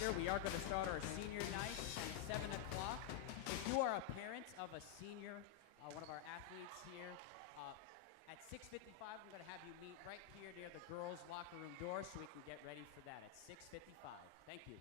reminder, we are going to start our senior night at 7 o'clock. If you are a parent of a senior, one of our athletes here, at 6:55, we're going to have you meet right here near the girls' locker room door so we can get ready for that at 6:55. Thank you.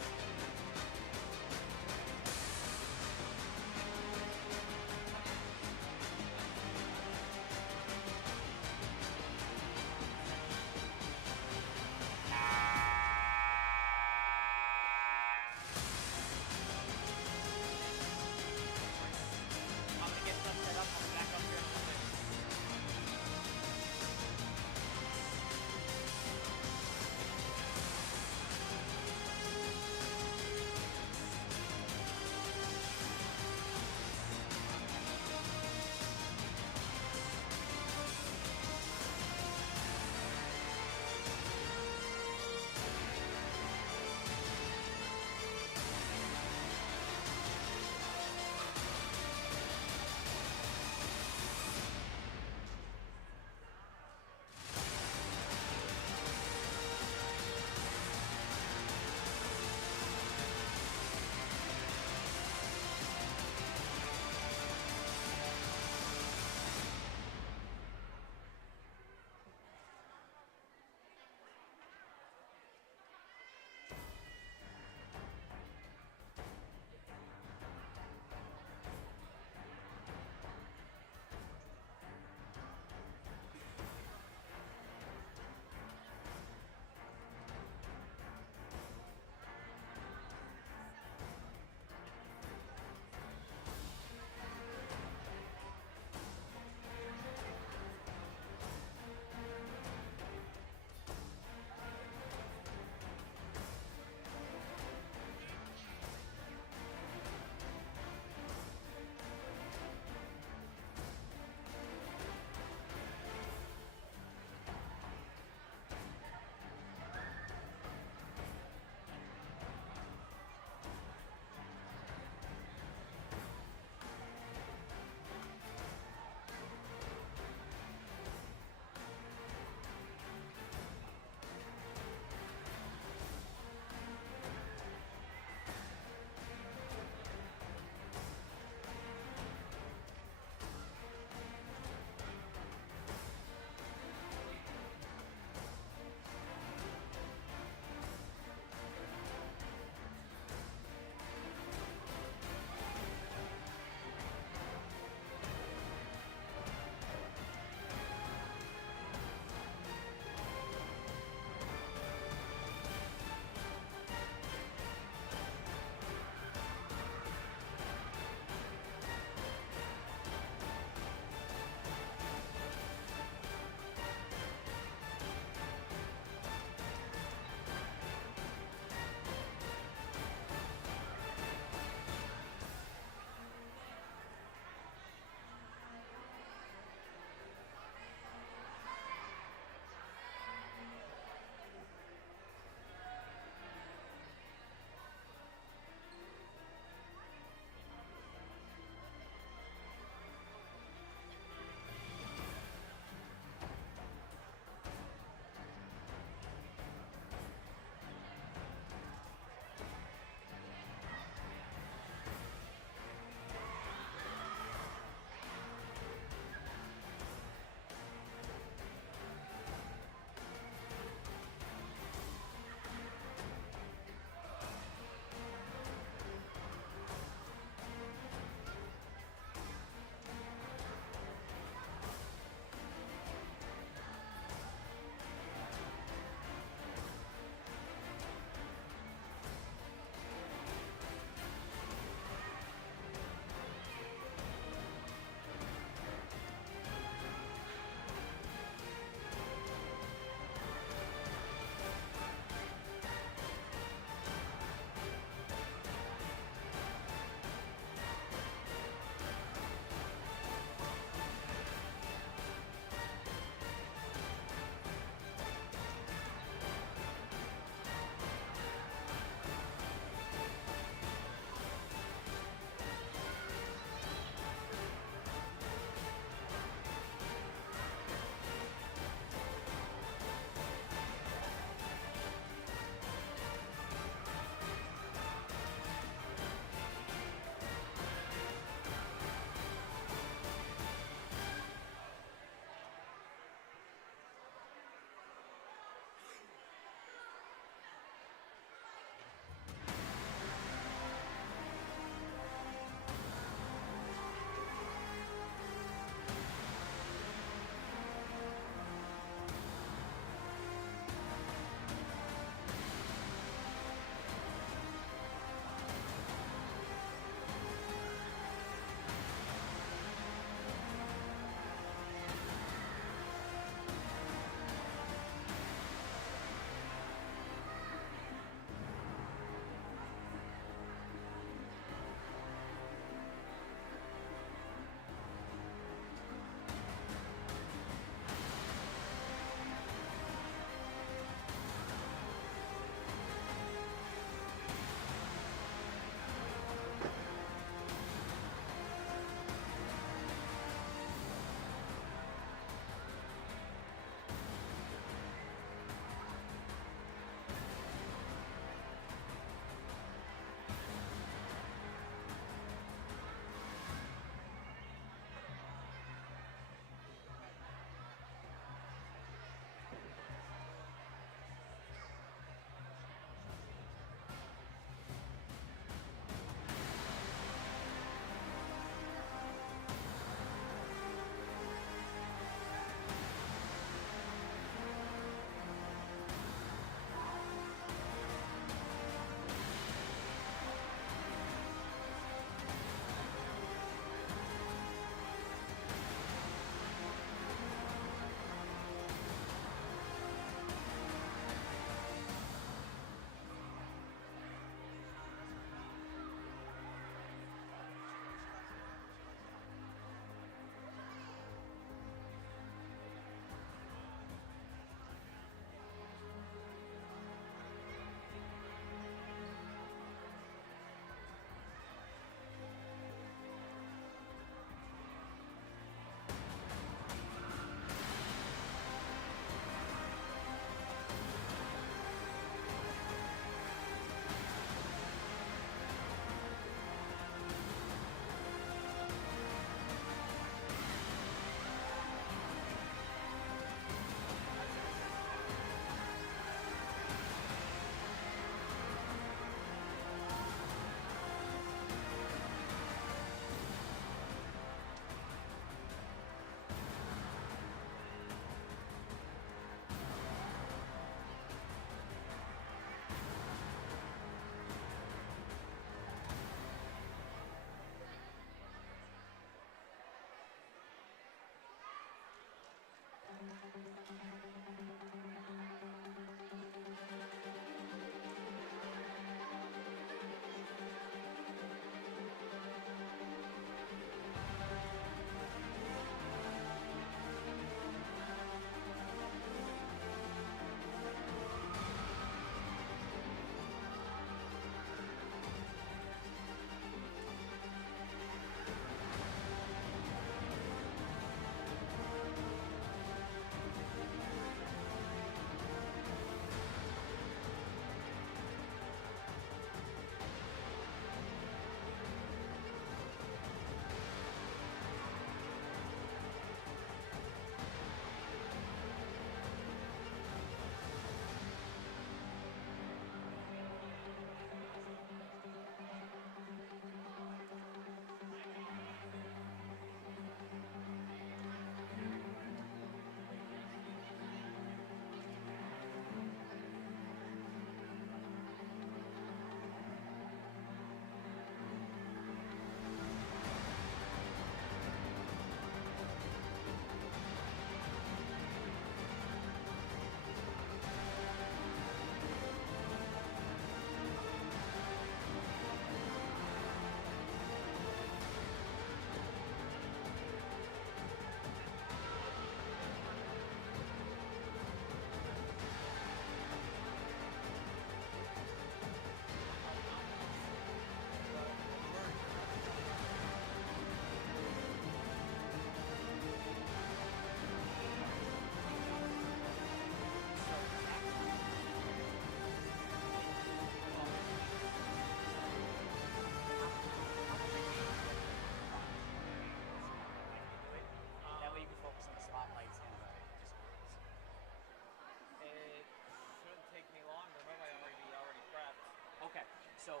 So,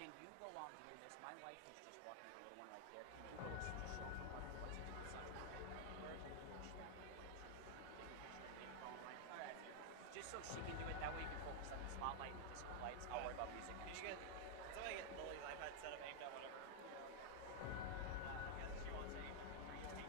can you go on doing this? My wife is just walking the little one right there. Can you go just show her what's it doing such a way? Alright. Just so she can do it, that way you can focus on the spotlight and the disco lights. I'll worry about music. Can you get somebody get Lily's iPad set up aimed at whatever? I guess she wants to aim at the free tape.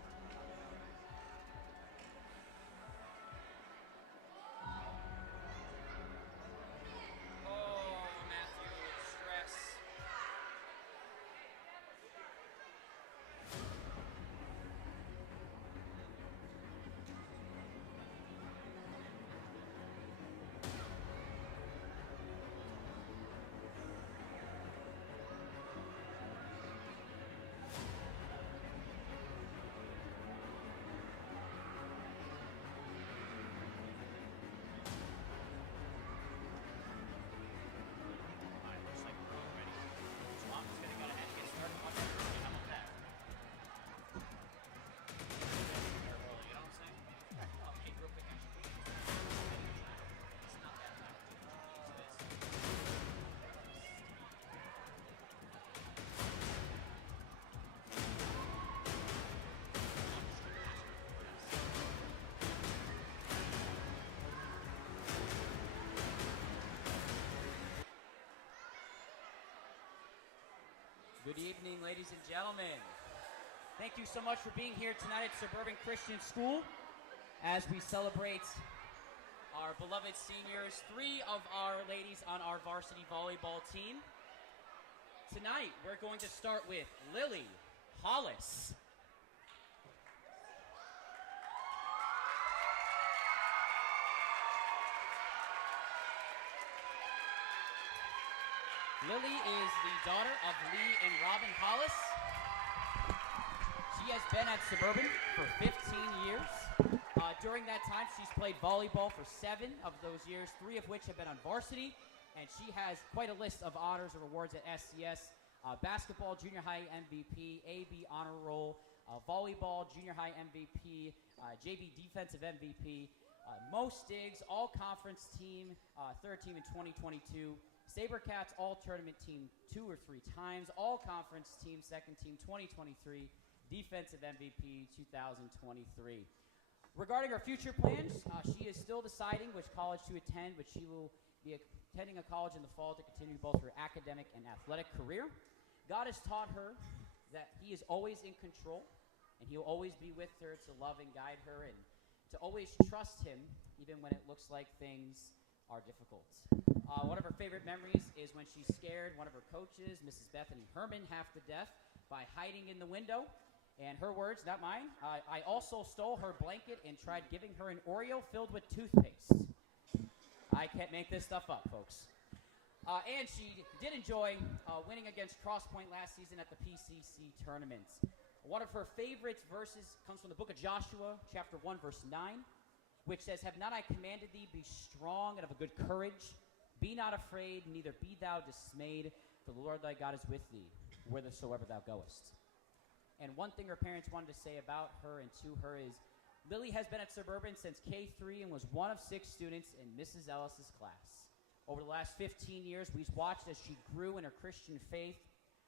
Good evening, ladies and gentlemen. Thank you so much for being here tonight at Suburban Christian School as we celebrate our beloved seniors, 3 of our ladies on our varsity volleyball team. Tonight, we're going to start with Lily Hollis. Lily is the daughter of Lee and Robin Hollis. She has been at Suburban for 15 years. During that time, she's played volleyball for 7 of those years, 3 of which have been on varsity, and she has quite a list of honors and awards at SCS. Basketball, junior high MVP, AB honor roll, volleyball, junior high MVP, JV defensive MVP, most digs, all conference team, 3rd team in 2022. SaberCats all-tournament team 2 or 3 times, all-conference team, 2nd team 2023, defensive MVP 2023. Regarding her future plans, she is still deciding which college to attend, but she will be attending a college in the fall to continue both her academic and athletic career. God has taught her that he is always in control, and he will always be with her to love and guide her and to always trust him even when it looks like things are difficult. One of her favorite memories is when she scared one of her coaches, Mrs. Bethany Herman, half to death by hiding in the window. And her words, not mine, I also stole her blanket and tried giving her an Oreo filled with toothpaste. I can't make this stuff up, folks. And she did enjoy winning against Crosspoint last season at the PCC tournament. One of her favorite verses comes from the book of Joshua, chapter 1, verse 9, which says, Have not I commanded thee, be strong and of a good courage? Be not afraid, neither be thou dismayed, for the Lord thy God is with thee, whithersoever thou goest. And one thing her parents wanted to say about her and to her is, Lily has been at Suburban since K3 and was one of 6 students in Mrs. Ellis's class. Over the last 15 years, we've watched as she grew in her Christian faith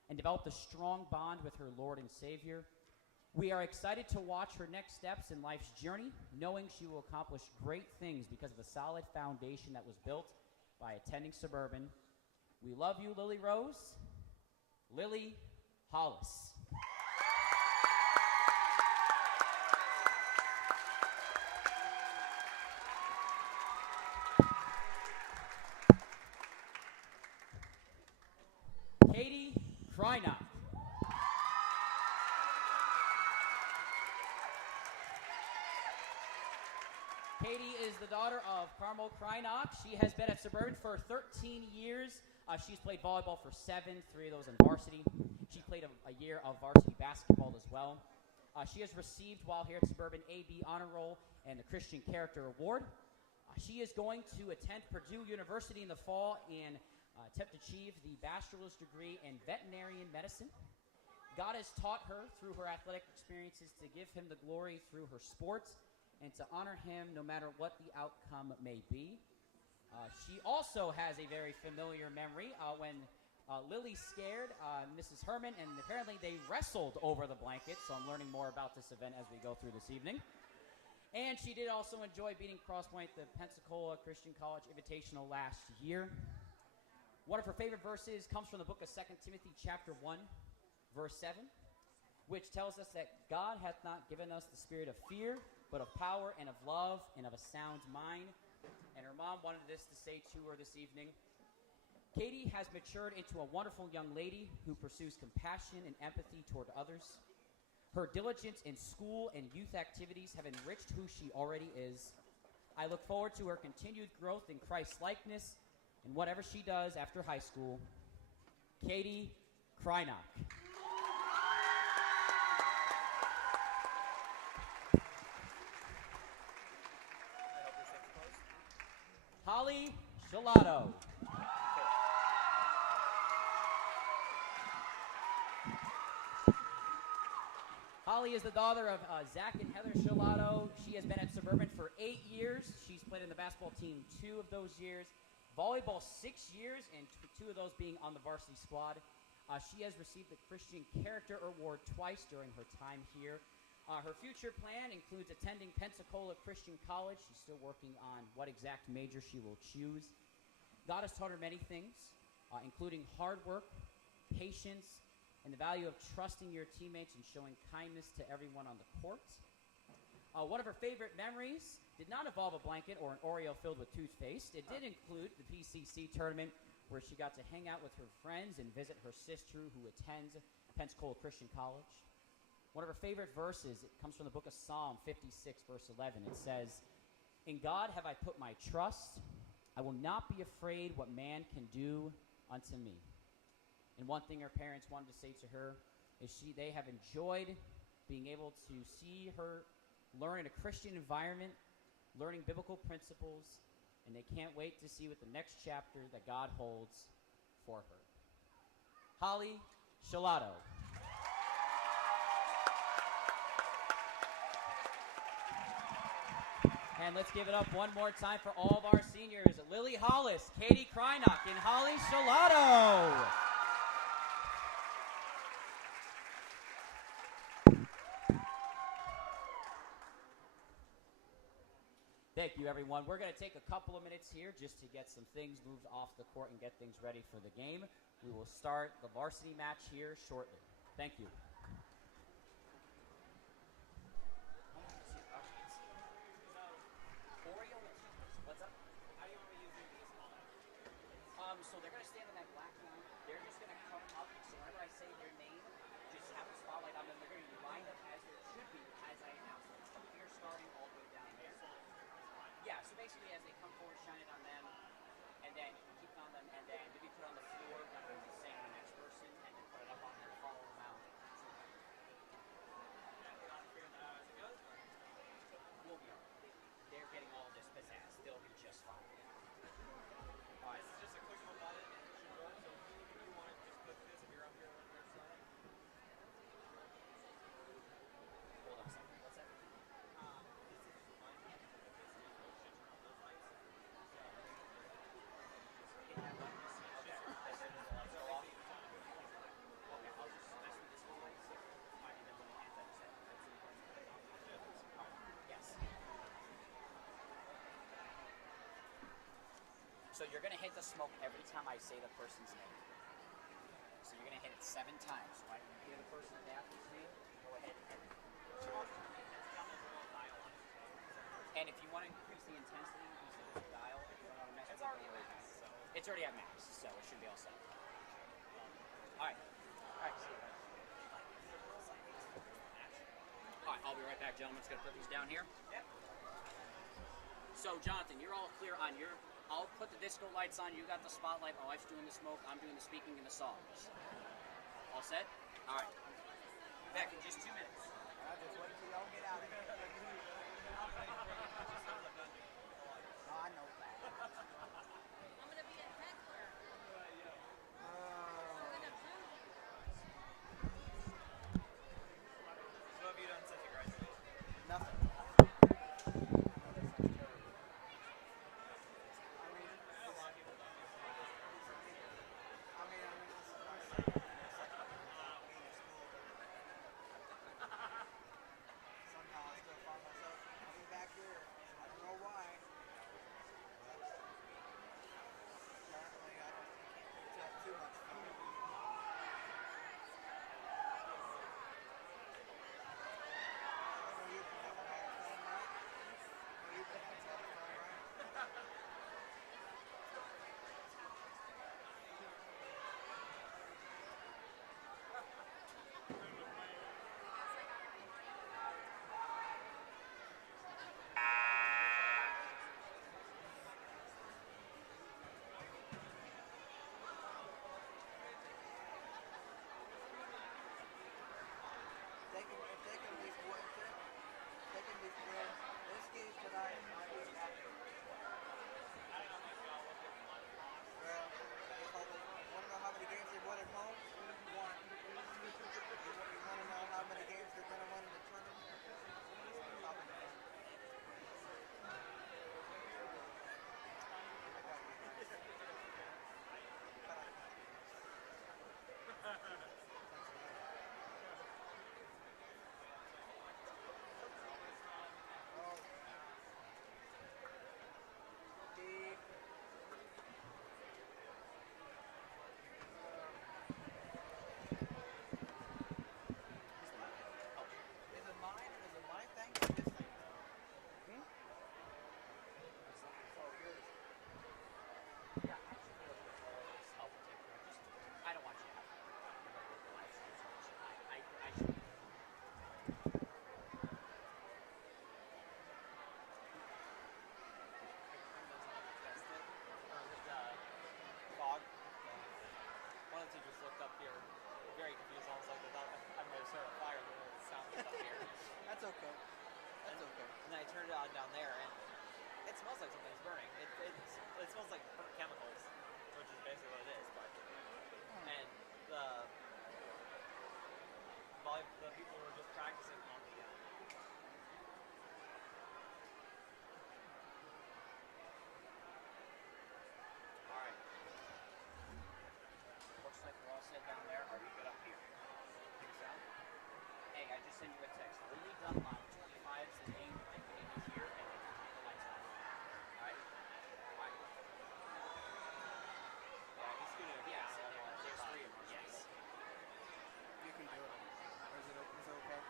and developed a strong bond with her Lord and Savior. We are excited to watch her next steps in life's journey, knowing she will accomplish great things because of the solid foundation that was built by attending Suburban. We love you, Lily Rose. Lily Hollis. Katie Krynock. Katie is the daughter of Carmel Krynock. She has been at Suburban for 13 years. She's played volleyball for 7, 3 of those in varsity. She played a year of varsity basketball as well. She has received, while here at Suburban, AB Honor Roll and the Christian Character Award. She is going to attend Purdue University in the fall and attempt to achieve the bachelor's degree in veterinarian medicine. God has taught her through her athletic experiences to give him the glory through her sports and to honor him no matter what the outcome may be. She also has a very familiar memory when Lily scared Mrs. Herman, and apparently they wrestled over the blanket, so I'm learning more about this event as we go through this evening. And she did also enjoy beating Crosspoint, the Pensacola Christian College Invitational last year. One of her favorite verses comes from the book of 2 Timothy chapter 1, verse 7, which tells us that God hath not given us the spirit of fear, but of power and of love and of a sound mind. And her mom wanted this to say to her this evening. Katie has matured into a wonderful young lady who pursues compassion and empathy toward others. Her diligence in school and youth activities have enriched who she already is. I look forward to her continued growth in Christ's likeness and whatever she does after high school. Katie Krynock. Holly Gelato. Holly is the daughter of Zach and Heather Gelato. She has been at Suburban for 8 years. She's played in the basketball team 2 of those years. Volleyball 6 years, and 2 of those being on the varsity squad. She has received the Christian Character Award twice during her time here. Her future plan includes attending Pensacola Christian College. She's still working on what exact major she will choose. God has taught her many things, including hard work, patience, and the value of trusting your teammates and showing kindness to everyone on the court. One of her favorite memories did not involve a blanket or an Oreo filled with toothpaste. It did include the PCC tournament where she got to hang out with her friends and visit her sister who attends Pensacola Christian College. One of her favorite verses, it comes from the book of Psalm 56, verse 11. It says, In God have I put my trust. I will not be afraid what man can do unto me. And one thing her parents wanted to say to her is they have enjoyed being able to see her learn in a Christian environment, learning biblical principles, and they can't wait to see what the next chapter that God holds for her. Holly Gelato. And let's give it up one more time for all of our seniors. Lily Hollis, Katie Krynock, and Holly Gelato. Thank you, everyone. We're going to take a couple of minutes here just to get some things moved off the court and get things ready for the game. We will start the varsity match here shortly. Thank you. So you're going to hit the smoke every time I say the person's name. So you're going to hit it 7 times. So I can hear the person's athlete's name. Go ahead and hit it. And if you want to increase the intensity, use the little dial. If you don't want to mess with it, don't worry about it. It's already at max, so it should be all set. All right. All right. See you guys. All right, I'll be right back, gentlemen. Just going to put these down here. Yep. So, Jonathan, you're all clear on your... I'll put the disco lights on. You got the spotlight. My wife's doing the smoke. I'm doing the speaking and the songs. All set? All right. Back in just 2 minutes. I'll just wait till y'all get out of here. No, I know that. I'm gonna be a heckler. So what have you done since you graduated? Nothing. Somehow I still find myself coming back here. I don't know why. Apparently, I can't tell too much from it. I know you've been having a lot of fun, right? I know you've been having a lot of fun, right? That's okay. That's okay. And then I turned it on down there, and it smells like something's burning. It smells like burnt chemicals, which is basically what it is. But and the people were just practicing on the. All right. Looks like we're all set down there. Are we good up here? Think so? Hey, I just sent you a text. Only done live 25s and name like we need is here, and then turn the lights on. All right? All right. Yeah, he scooted it Yes, down. there's 3 of us. Yes. You can do it. Is it okay?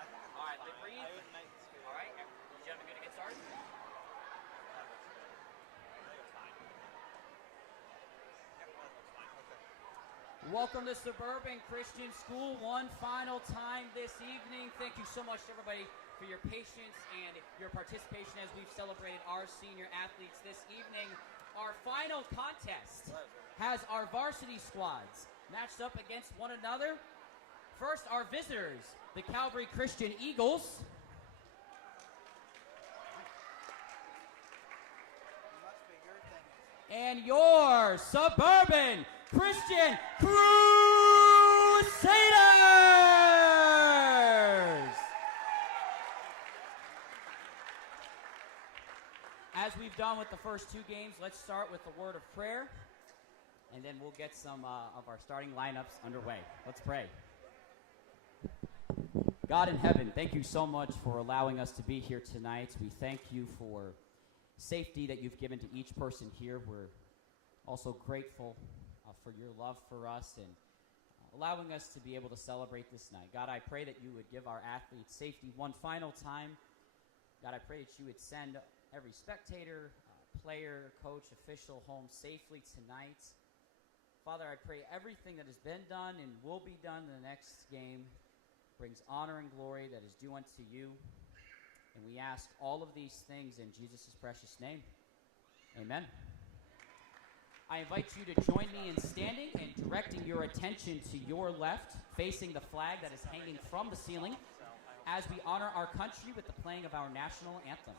I think it All right, looks breathe. fine. I would make scoot. All right, gentlemen, good to get started? That looks good. I think it's fine. Yep, that looks fine. Okay. Welcome to Suburban Christian School. One final time this evening. Thank you so much to everybody for your patience and your participation as we've celebrated our senior athletes this evening. Our final contest has our varsity squads matched up against one another. First, our visitors, the Calvary Christian Eagles. Must be your thing. And your Suburban Christian Crusaders! As we've done with the first 2 games, let's start with the word of prayer, and then we'll get some of our starting lineups underway. Let's pray. God in heaven, thank you so much for allowing us to be here tonight. We thank you for safety that you've given to each person here. We're also grateful for your love for us and allowing us to be able to celebrate this night. God, I pray that you would give our athletes safety one final time. God, I pray that you would send every spectator, player, coach, official home safely tonight. Father, I pray everything that has been done and will be done in the next game brings honor and glory that is due unto you. And we ask all of these things in Jesus' precious name. Amen. I invite you to join me in standing and directing your attention to your left, facing the flag that is hanging from the ceiling, as we honor our country with the playing of our national anthem.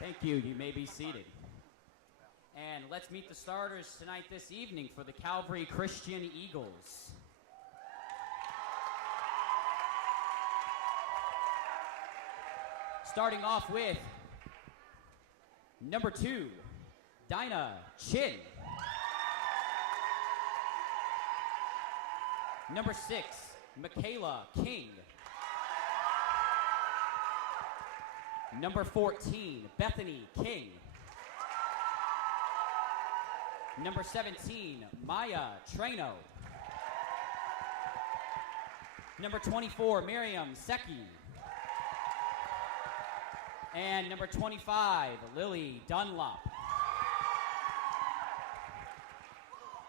Thank you. You may be seated. And let's meet the starters tonight this evening for the Calvary Christian Eagles. Starting off with number 2, Dinah Chin. Number 6, Michaela King. Number 14, Bethany King. Number 17, Maya Trano. Number 24, Miriam Secchi. And number 25, Lily Dunlop.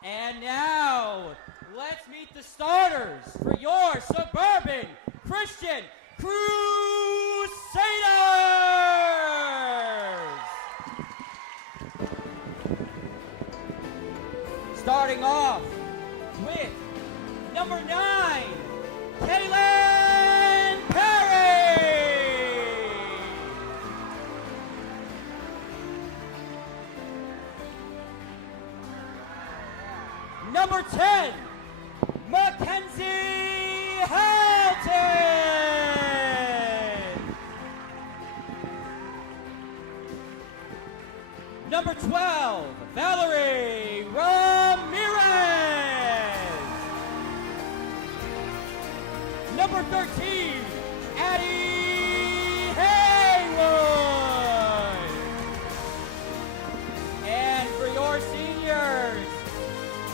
And now, let's meet the starters for your Suburban Christian Crusaders! Starting off with number 9, Kaylin Perry. Number 10, Mackenzie Halton. Number 12, Valerie Ramirez. Number 13, Addie Haywood. And for your seniors,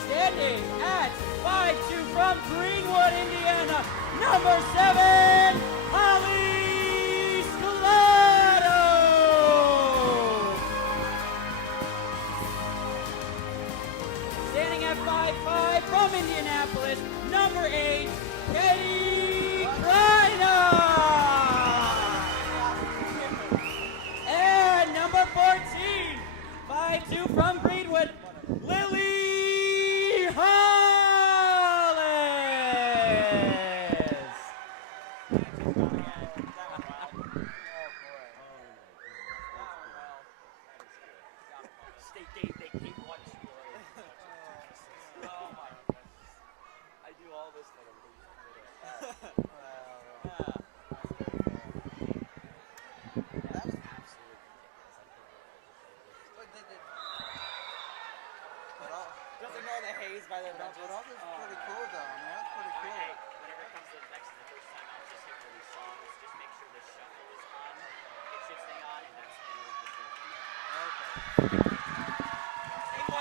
standing at 5'2" from Greenwood, Indiana, number 7, Holly Scalado. Standing at 5'5" from Indianapolis, number 8, Katie Kreiner. And number 14, 5'2" from Greenwood, Lily Hollis. State Dave, they came once. Oh my goodness. I do all this for them. That was but all, Doesn't know the haze by their but benches. all this is pretty cool though. I mean, that's pretty cool. Hey, whenever it comes to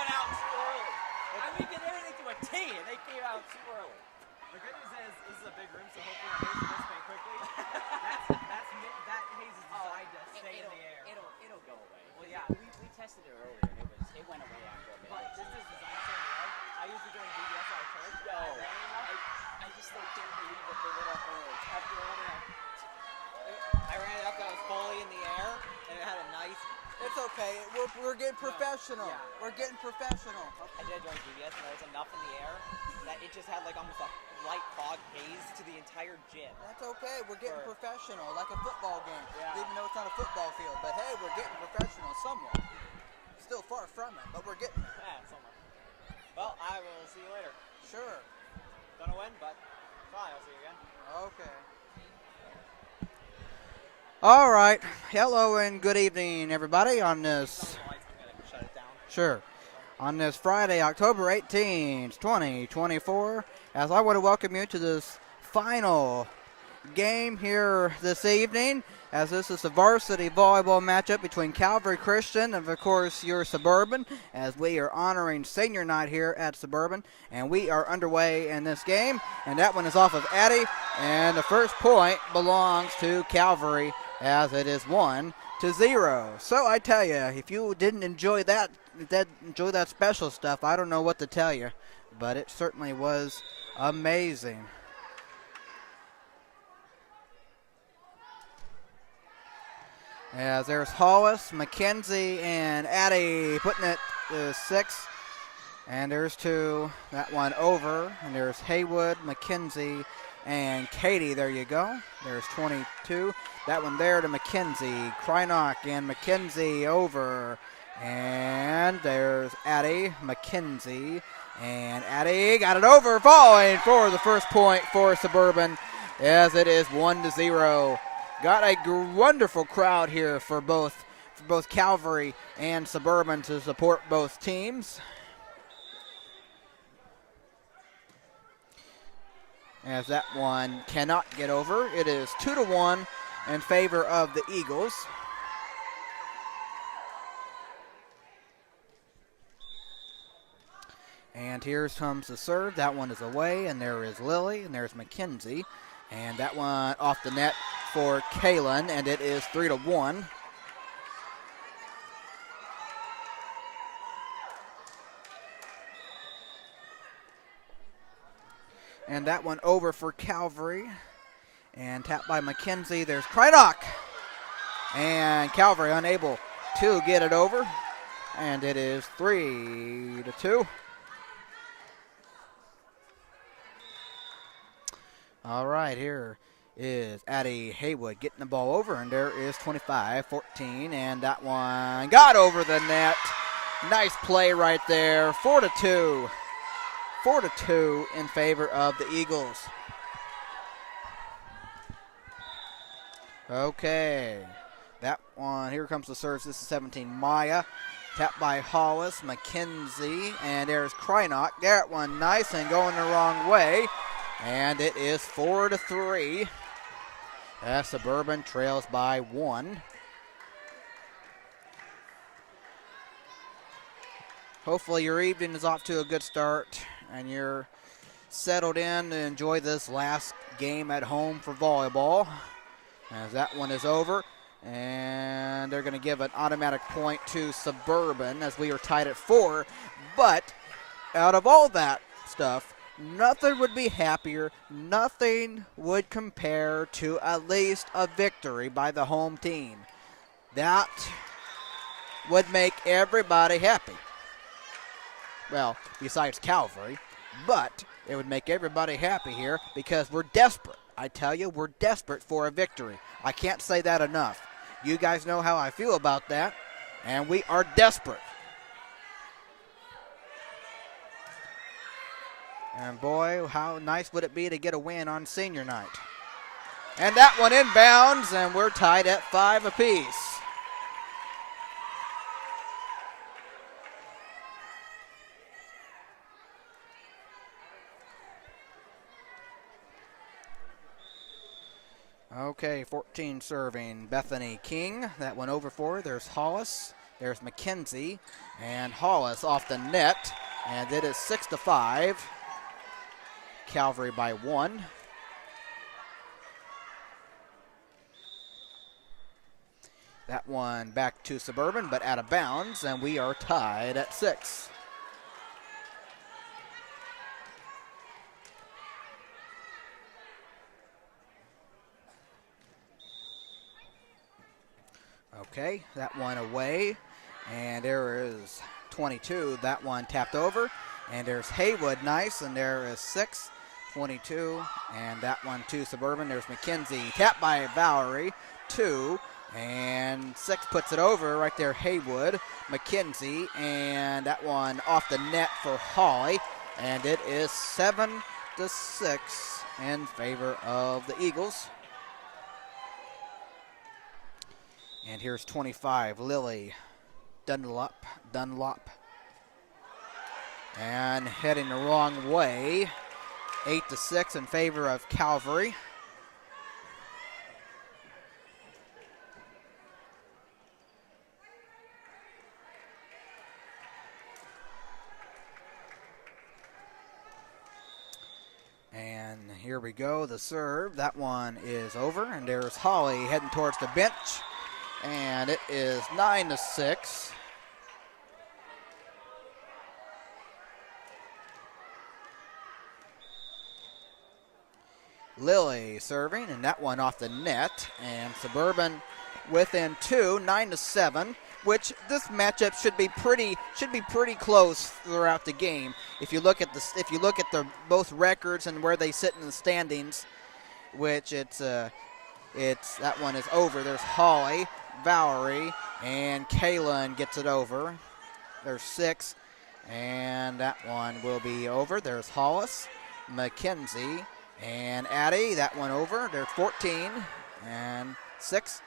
went out too early. We did everything to a T, and they came out too early. The good news is this is a big room, so hopefully our haze will dissipate quickly. That haze is designed to stay in the air. It'll go away. Well, yeah. We tested it earlier, and it went away after a But minute. this is designed to stay in the air. I use it during DBS at our church. Yo, I just still can't believe that they lit up early. After all that. I ran it up that was fully in the air, and it had a nice. It's okay. We're getting professional. Yeah. We're getting professional. I did it during DBS, and there was enough in the air that it just had like almost a light fog haze to the entire gym. That's okay. We're getting Sure. professional, like a football game. Yeah. Even though it's not a football field, but hey, we're getting professional somewhat. Still far from it, but we're getting there. Yeah, somewhere. Well, I will see you later. Sure. Don't know when, but probably I'll see you again. Okay. All right. Hello and good evening, everybody. On this, The lights, I'm gonna shut it down. sure, on this Friday, October 18th, 2024, as I want to welcome you to this final game here this evening, as this is the varsity volleyball matchup between Calvary Christian and, of course, your Suburban, as we are honoring senior night here at Suburban, and we are underway in this game, and that one is off of Addie, and the first point belongs to Calvary, as it is 1-0. So I tell you, if you didn't enjoy that special stuff, I don't know what to tell you, but it certainly was amazing. As there's Hollis, McKenzie, and Addie putting it to 6. And there's 2. That one over. And there's Haywood, McKenzie, and Katie. There you go. There's 22. That one there to McKenzie. Krynock and McKenzie over. And there's Addie, McKenzie, and Addie got it over, falling for the first point for Suburban, as it is 1-0. Got a wonderful crowd here for both Calvary and Suburban to support both teams. As that one cannot get over, it is 2-1 in favor of the Eagles. And here comes the serve. That one is away, and there is Lily, and there's McKenzie. And that one off the net for Kalen, and it is 3-1. And that one over for Calvary. And tapped by McKenzie. There's Krynock. And Calvary unable to get it over. And it is 3-2. All right, here is Addie Haywood getting the ball over, and there is 25-14, and that one got over the net. Nice play right there. 4-2. 4-2 in favor of the Eagles. Okay, that one, here comes the serve. This is 17, Maya. Tapped by Hollis, McKenzie, and there's Krynock. That one nice and going the wrong way. And it is 4-3. As Suburban trails by 1. Hopefully your evening is off to a good start and you're settled in to enjoy this last game at home for volleyball. As that one is over. And they're going to give an automatic point to Suburban as we are tied at 4. But out of all that stuff, nothing would be happier, nothing would compare to at least a victory by the home team. That would make everybody happy. Well, besides Calvary, but it would make everybody happy here because we're desperate. I tell you, we're desperate for a victory. I can't say that enough. You guys know how I feel about that, and we are desperate. And boy, how nice would it be to get a win on senior night. And that one inbounds, and we're tied at 5 apiece. Okay, 14 serving Bethany King. That one over for her. There's Hollis. There's McKenzie, and Hollis off the net, and it is 6-5. Calvary by 1. That one back to Suburban, but out of bounds, and we are tied at 6. Okay, that one away, and there is 22. That one tapped over, and there's Haywood, nice, and there is 6, 22, and that one to Suburban. There's McKenzie, tapped by Valerie, 2, and 6 puts it over right there, Haywood, McKenzie, and that one off the net for Holly, and it is 7-6 in favor of the Eagles. And here's 25, Lily Dunlop. And heading the wrong way, 8-6 in favor of Calvary. And here we go, the serve. That one is over, and there's Holly heading towards the bench. And it is 9-6. Lily serving, and that one off the net. And Suburban within 2, 9-7. Which this matchup should be pretty close throughout the game. If you look at the both records and where they sit in the standings, which it's that one is over. There's Holly, Valerie, and Kaylin gets it over. There's 6, and that one will be over. There's Hollis, McKenzie, and Addie. That one over. There's 14 and 6.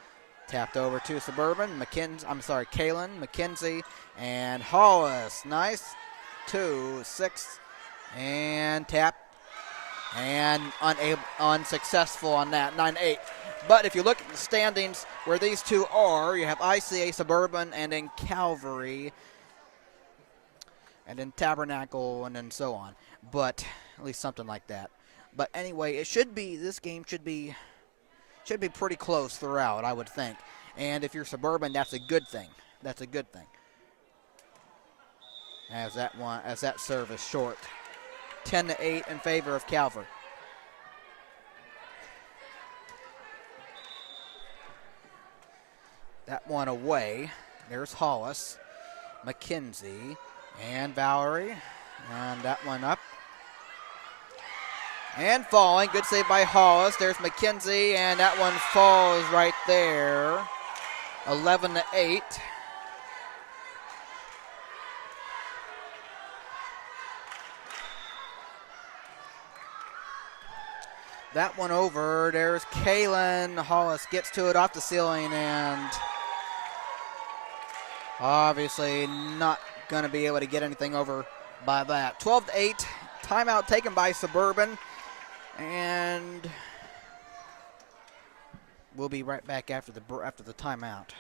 Tapped over to Suburban. Kaylin, McKenzie, and Hollis. Nice. 2, 6, and tap. And unsuccessful on that, 9-8. But if you look at the standings where these two are, you have ICA, Suburban, and then Calvary, and then Tabernacle, and then so on. But at least something like that. But anyway, this game should be pretty close throughout, I would think. And if you're Suburban, that's a good thing. That's a good thing. As that serve is short. 10-8 in favor of Calvary. That one away. There's Hollis, McKenzie, and Valerie. And that one up. And falling. Good save by Hollis. There's McKenzie, and that one falls right there. 11-8. That one over. There's Kaylin. Hollis gets to it off the ceiling, and obviously not going to be able to get anything over by that. 12-8. Timeout taken by Suburban. And we'll be right back after the timeout.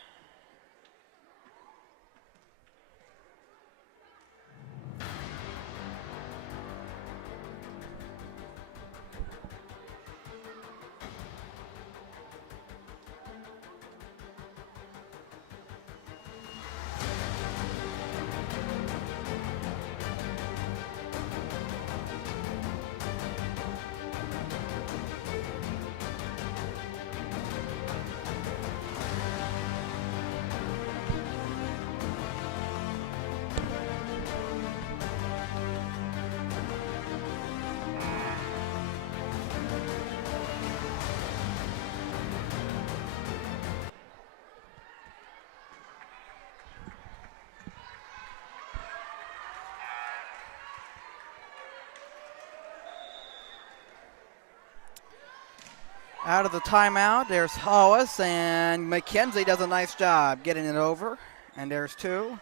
Out of the timeout, there's Hollis, and McKenzie does a nice job getting it over. And there's 2.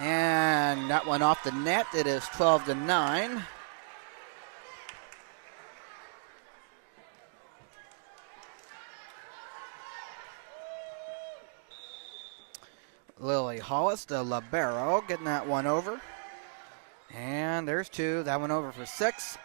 And that one off the net. It is 12-9. Lily Hollis, the libero, getting that one over. And there's 2. That one over for 6.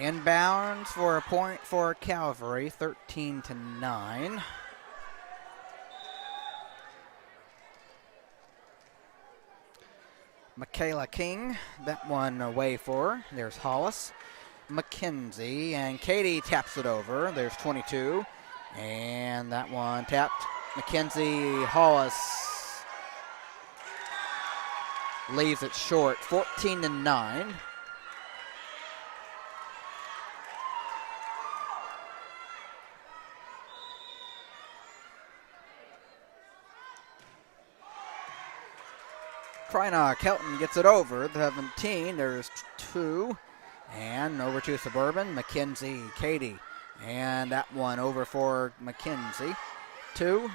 Inbounds for a point for Calvary, 13-9. Michaela King, that one away for her. There's Hollis. McKenzie, and Katie taps it over. There's 22. And that one tapped. McKenzie Hollis leaves it short, 14-9. Kreinock Helton gets it over, 17. There's 2. And over to Suburban, McKenzie, Katie. And that one over for McKenzie. 2,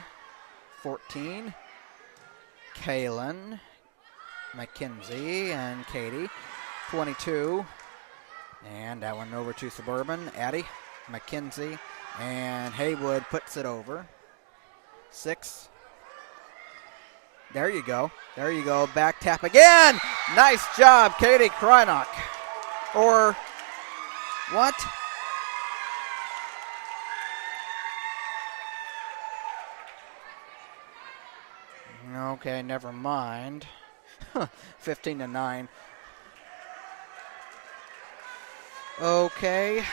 14. Kaylin, McKenzie, and Katie. 22. And that one over to Suburban, Addie, McKenzie, and Haywood puts it over. 6. There you go. There you go. Back tap again. Nice job, Katie Kreinock. Or what? Okay, never mind. 15-9. Okay.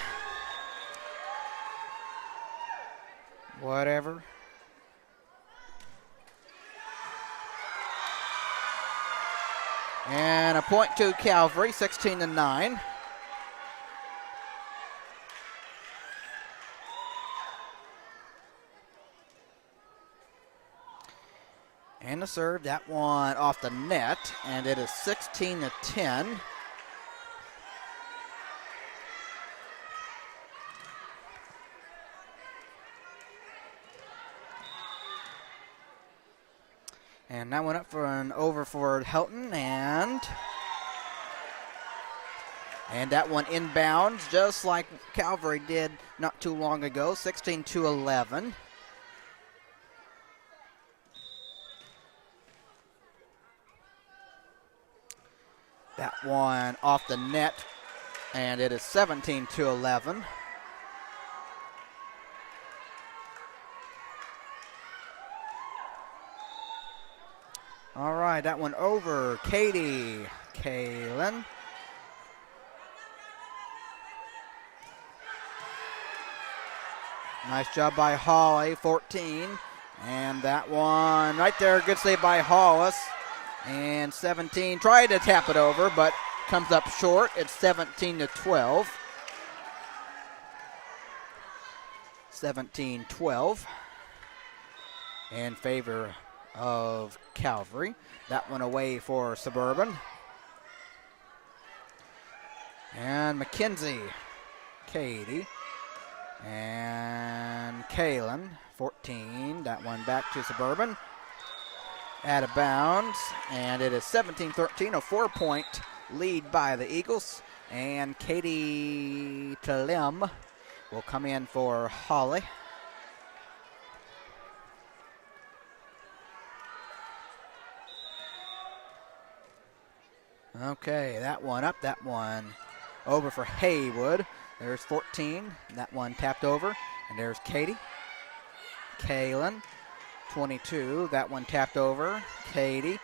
Whatever. And a point to Calvary, 16-9. And the serve, that one off the net, and it is 16-10. And that went up for an over for Helton, and that one inbounds just like Calvary did not too long ago, 16-11. That one off the net, and it is 17-11. All right, that one over. Katie, Kaylin. Nice job by Holly, 14. And that one right there, good save by Hollis. And 17, tried to tap it over, but comes up short. It's 17-12. 17-12 in favor of Calvary. That one away for Suburban. And McKenzie, Katie, and Kaylin, 14. That one back to Suburban. Out of bounds, and it is 17-13, a 4-point lead by the Eagles. And Katie Talim will come in for Holly. Okay, that one up, that one over for Haywood. There's 14, that one tapped over, and there's Katie. Kaylin, 22, that one tapped over. Katie,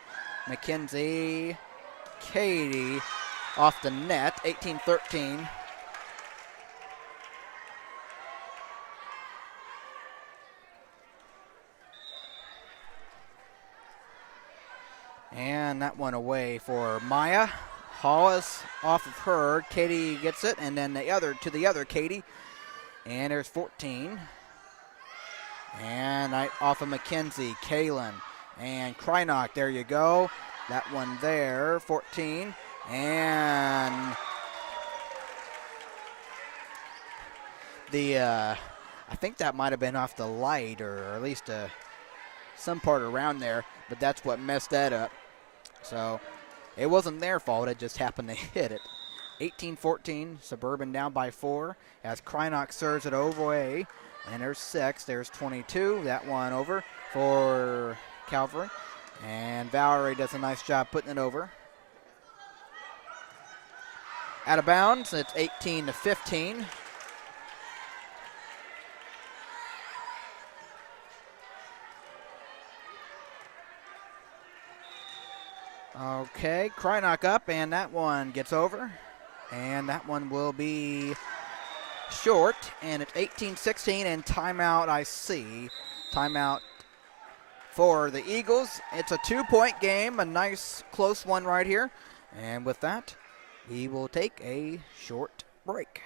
McKenzie, Katie off the net, 18-13. And that one away for Maya. Hollis off of her. Katie gets it, and then the other Katie. And there's 14. And off of McKenzie, Kaylin, and Kreinock. There you go. That one there, 14. And I think that might have been off the light, or at least some part around there, but that's what messed that up. So it wasn't their fault, it just happened to hit it. 18-14. Suburban down by 4 as Krynock serves it away. And there's 6. There's 22. That one over for Calvary. And Valerie does a nice job putting it over. Out of bounds, it's 18-15. Okay, Krynock up, and that one gets over. And that one will be short, and it's 18-16, and timeout, I see. Timeout for the Eagles. It's a 2-point game, a nice close one right here. And with that, we will take a short break.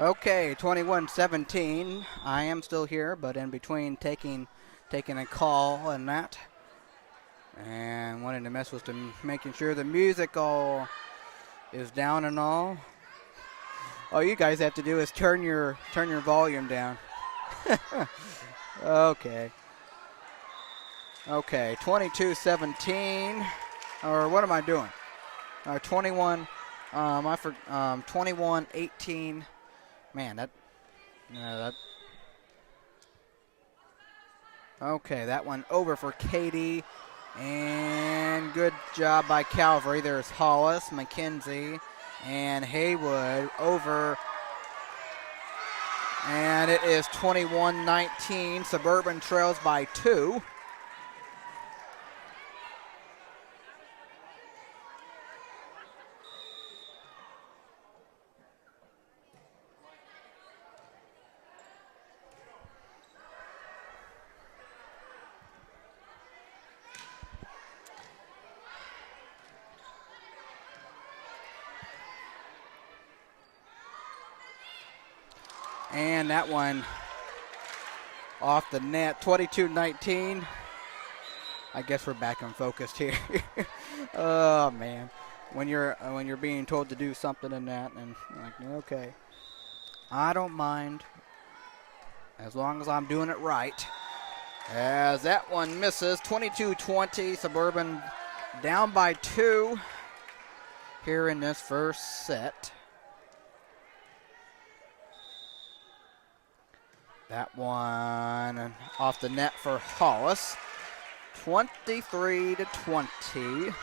Okay, 21-17. I am still here, but in between taking a call and that, and wanting to mess with making sure the music all is down and all. All you guys have to do is turn your volume down. Okay. Okay, 22-17. Or what am I doing? 21-18. Man, that. Okay, that one over for Katie. And good job by Calvary. There's Hollis, McKenzie, and Haywood over. And it is 21-19. Suburban trails by 2. And that one off the net, 22-19. I guess we're back in focus here. Oh, man. when you're being told to do something and that, and like, okay, I don't mind as long as I'm doing it right. As that one misses, 22-20, Suburban down by 2 here in this first set. That one off the net for Hollis, 23-20.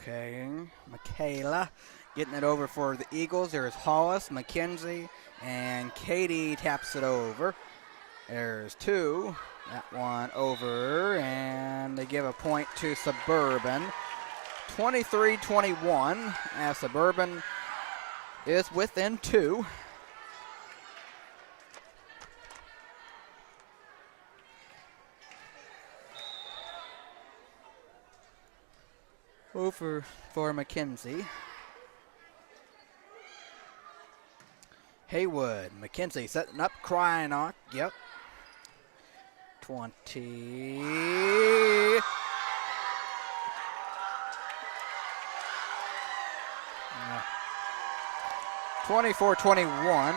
Okay, Michaela getting it over for the Eagles. There's Hollis, McKenzie, and Katie taps it over. There's 2. That one over, and they give a point to Suburban. 23-21, as Suburban is within 2. Over for McKenzie. Haywood, McKenzie setting up, Krynock, yep. 20. 24-21.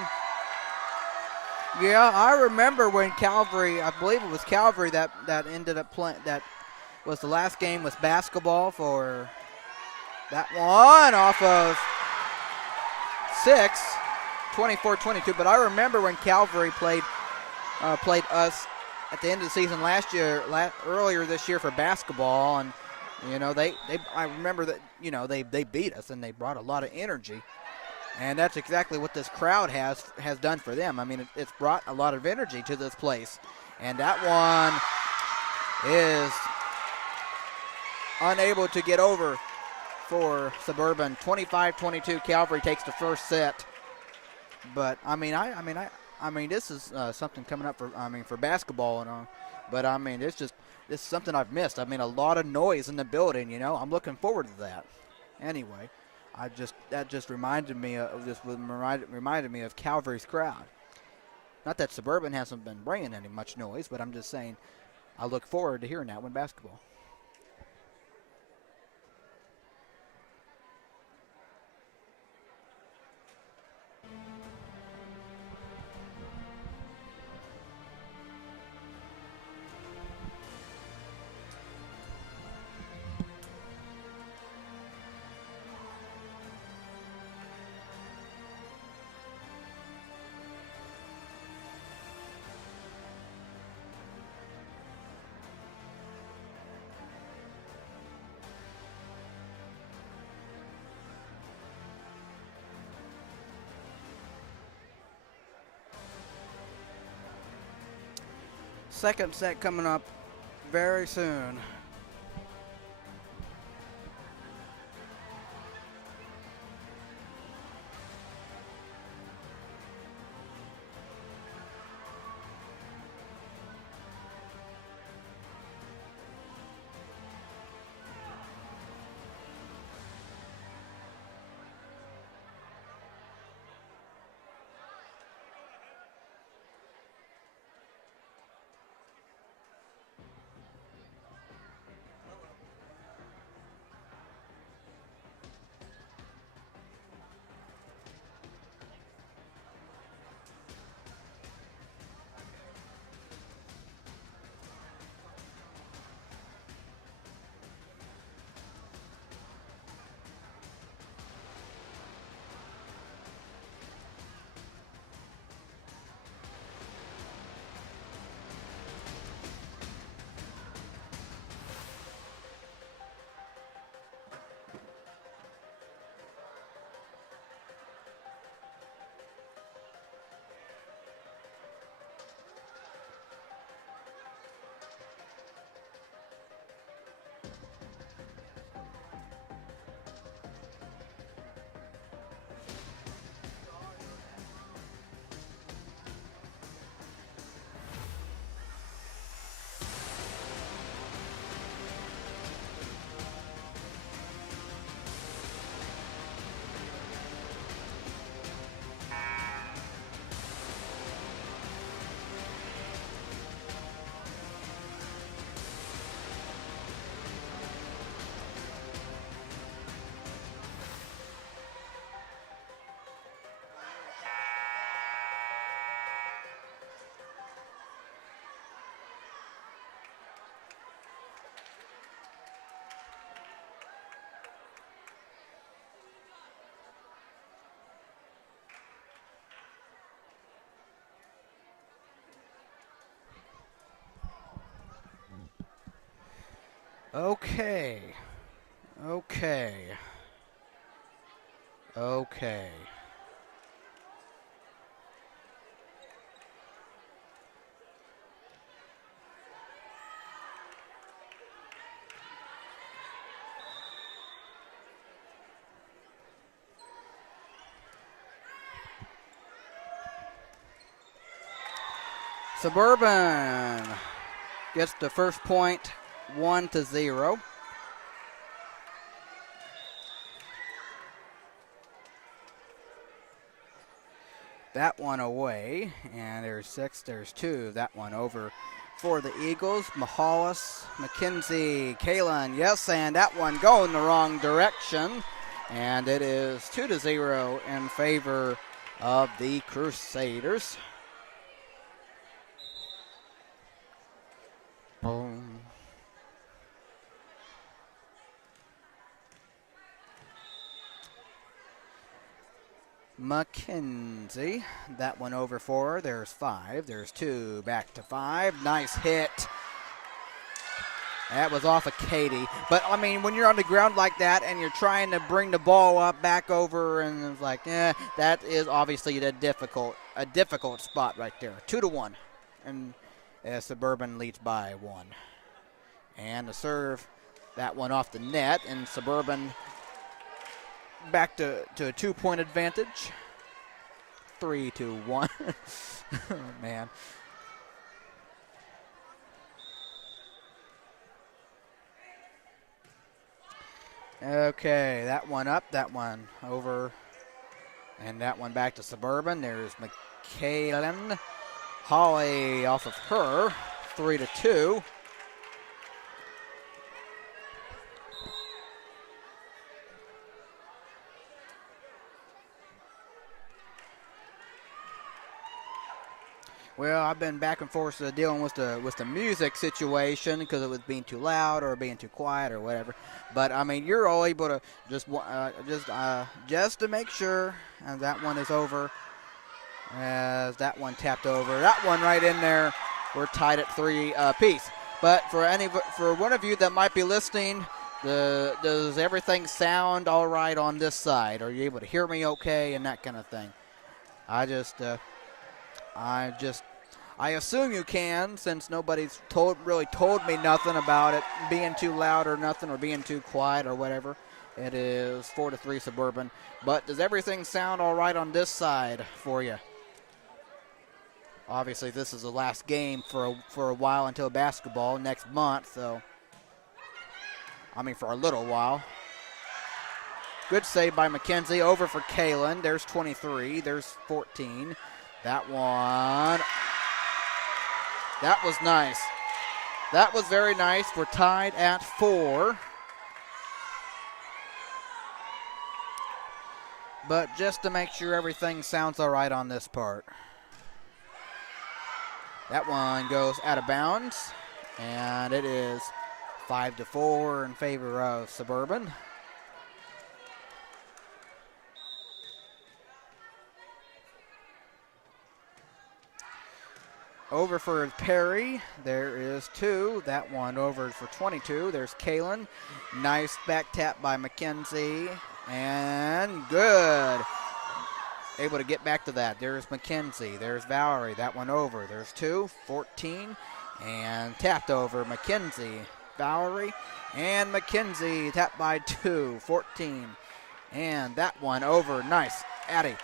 Yeah, I remember when Calvary, I believe it was Calvary that ended up playing, that was the last game was basketball for that one off of 6, 24-22. But I remember when Calvary played us at the end of the season last year, earlier this year for basketball, and I remember that they beat us and they brought a lot of energy, and that's exactly what this crowd has done for them. I mean, it's brought a lot of energy to this place, and that one is unable to get over for Suburban. 25-22, Calvary takes the first set. But I mean, this is something coming up for basketball and all. But I mean, this is something I've missed. I mean, a lot of noise in the building. I'm looking forward to that. Anyway, that just reminded me of Calvary's crowd. Not that Suburban hasn't been bringing any much noise, but I'm just saying I look forward to hearing that when basketball. Second set coming up very soon. Okay. Okay. Okay. Suburban gets the first point, 1-0. That one away, and there's 6, there's 2. That one over for the Eagles. Mahalis, McKenzie, Kalen, yes, and that one going the wrong direction. And it is 2-0 in favor of the Crusaders. Boom. McKenzie, that one over 4. There's 5. There's 2. Back to 5. Nice hit. That was off of Katie. But, I mean, when you're on the ground like that and you're trying to bring the ball up back over, and it's like, that is obviously a difficult spot right there. 2-1. And Suburban leads by 1. And the serve, that one off the net, and Suburban back to a 2-point advantage. 3-1. Oh, man. Okay, that one up, that one over, and that one back to Suburban. There's McKaylen. Holly off of her, 3-2. Well, I've been back and forth dealing with the music situation because it was being too loud or being too quiet or whatever. But I mean, you're all able to just to make sure, and that one is over. As that one tapped over, that one right in there. We're tied at 3 apiece. But for one of you that might be listening, does everything sound all right on this side? Are you able to hear me okay and that kind of thing? I assume you can, since nobody's really told me nothing about it being too loud or nothing, or being too quiet or whatever. It is 4-3 Suburban. But does everything sound all right on this side for you? Obviously, this is the last game for a while until basketball next month, so I mean for a little while. Good save by McKenzie. Over for Kalen. There's 23. There's 14. That one. That was nice. That was very nice. We're tied at 4. But just to make sure everything sounds all right on this part. That one goes out of bounds. And it is 5-4 in favor of Suburban. Over for Perry, there is 2. That one over for 22. There's Kalen. Nice back tap by McKenzie. And good. Able to get back to that. There's McKenzie. There's Valerie. That one over. There's 2. 14. And tapped over. McKenzie. Valerie. And McKenzie. Tapped by 2. 14. And that one over. Nice. Addie.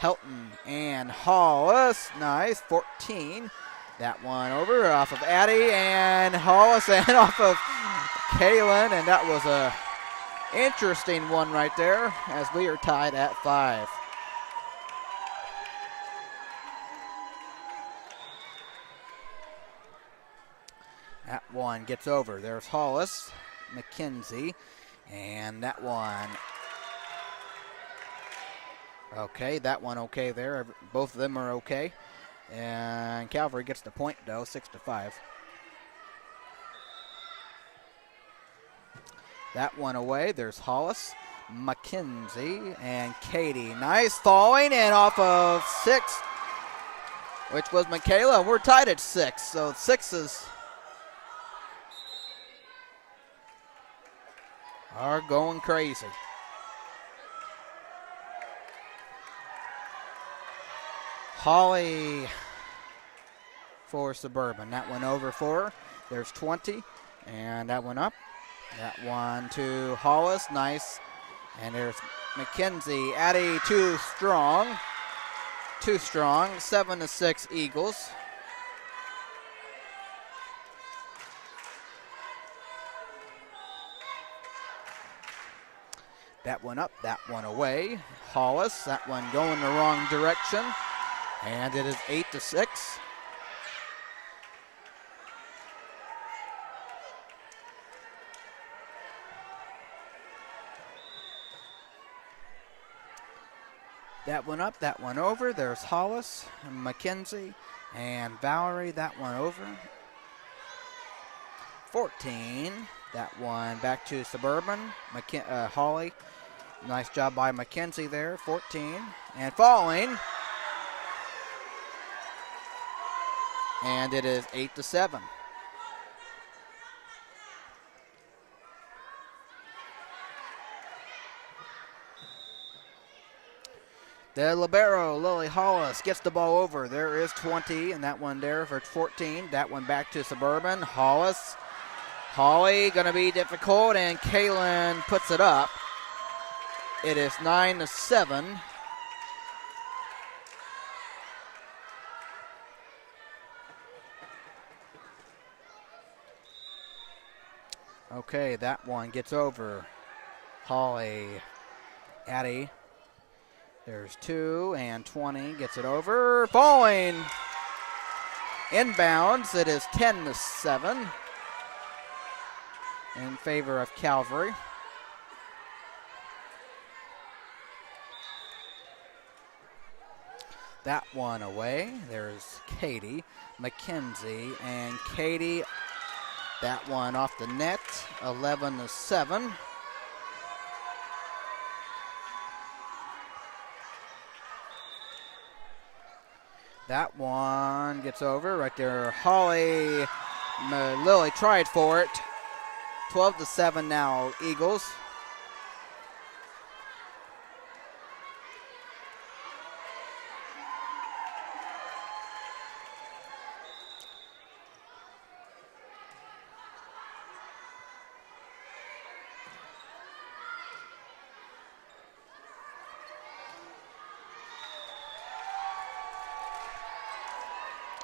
Helton and Hollis. Nice. 14. That one over off of Addie and Hollis and off of Kalen. And that was a interesting one right there as we are tied at 5. That one gets over. There's Hollis, McKenzie, and that one. Okay, that one okay there. Both of them are okay. And Calvary gets the point, though, 6-5. That one away. There's Hollis, McKenzie, and Katie. Nice falling and off of 6, which was Michaela. We're tied at 6, so 6 is are going crazy. Holly for Suburban. That one over for her. There's 20. And that one up. That one to Hollis. Nice. And there's McKenzie. Addie too strong. 7-6 Eagles. That one up, that one away. Hollis, that one going the wrong direction. And it is 8-6. That one up, that one over. There's Hollis, McKenzie, and Valerie. That one over. 14. That one back to Suburban. Holly. Nice job by McKenzie there. 14. And falling. And it is 8-7. The libero, Lily Hollis, gets the ball over. There is 20, and that one there for 14. That one back to Suburban. Hollis. Holly going to be difficult, and Kaylin puts it up. It is 9-7. Okay, that one gets over. Holly, Addie. There's 2 and 20, gets it over. Falling. Inbounds, it is 10-7 in favor of Calvary. That one away. There's Katie, McKenzie, and Katie. That one off the net, 11-7. That one gets over right there. Holly, Lily tried for it. 12-7 now, Eagles.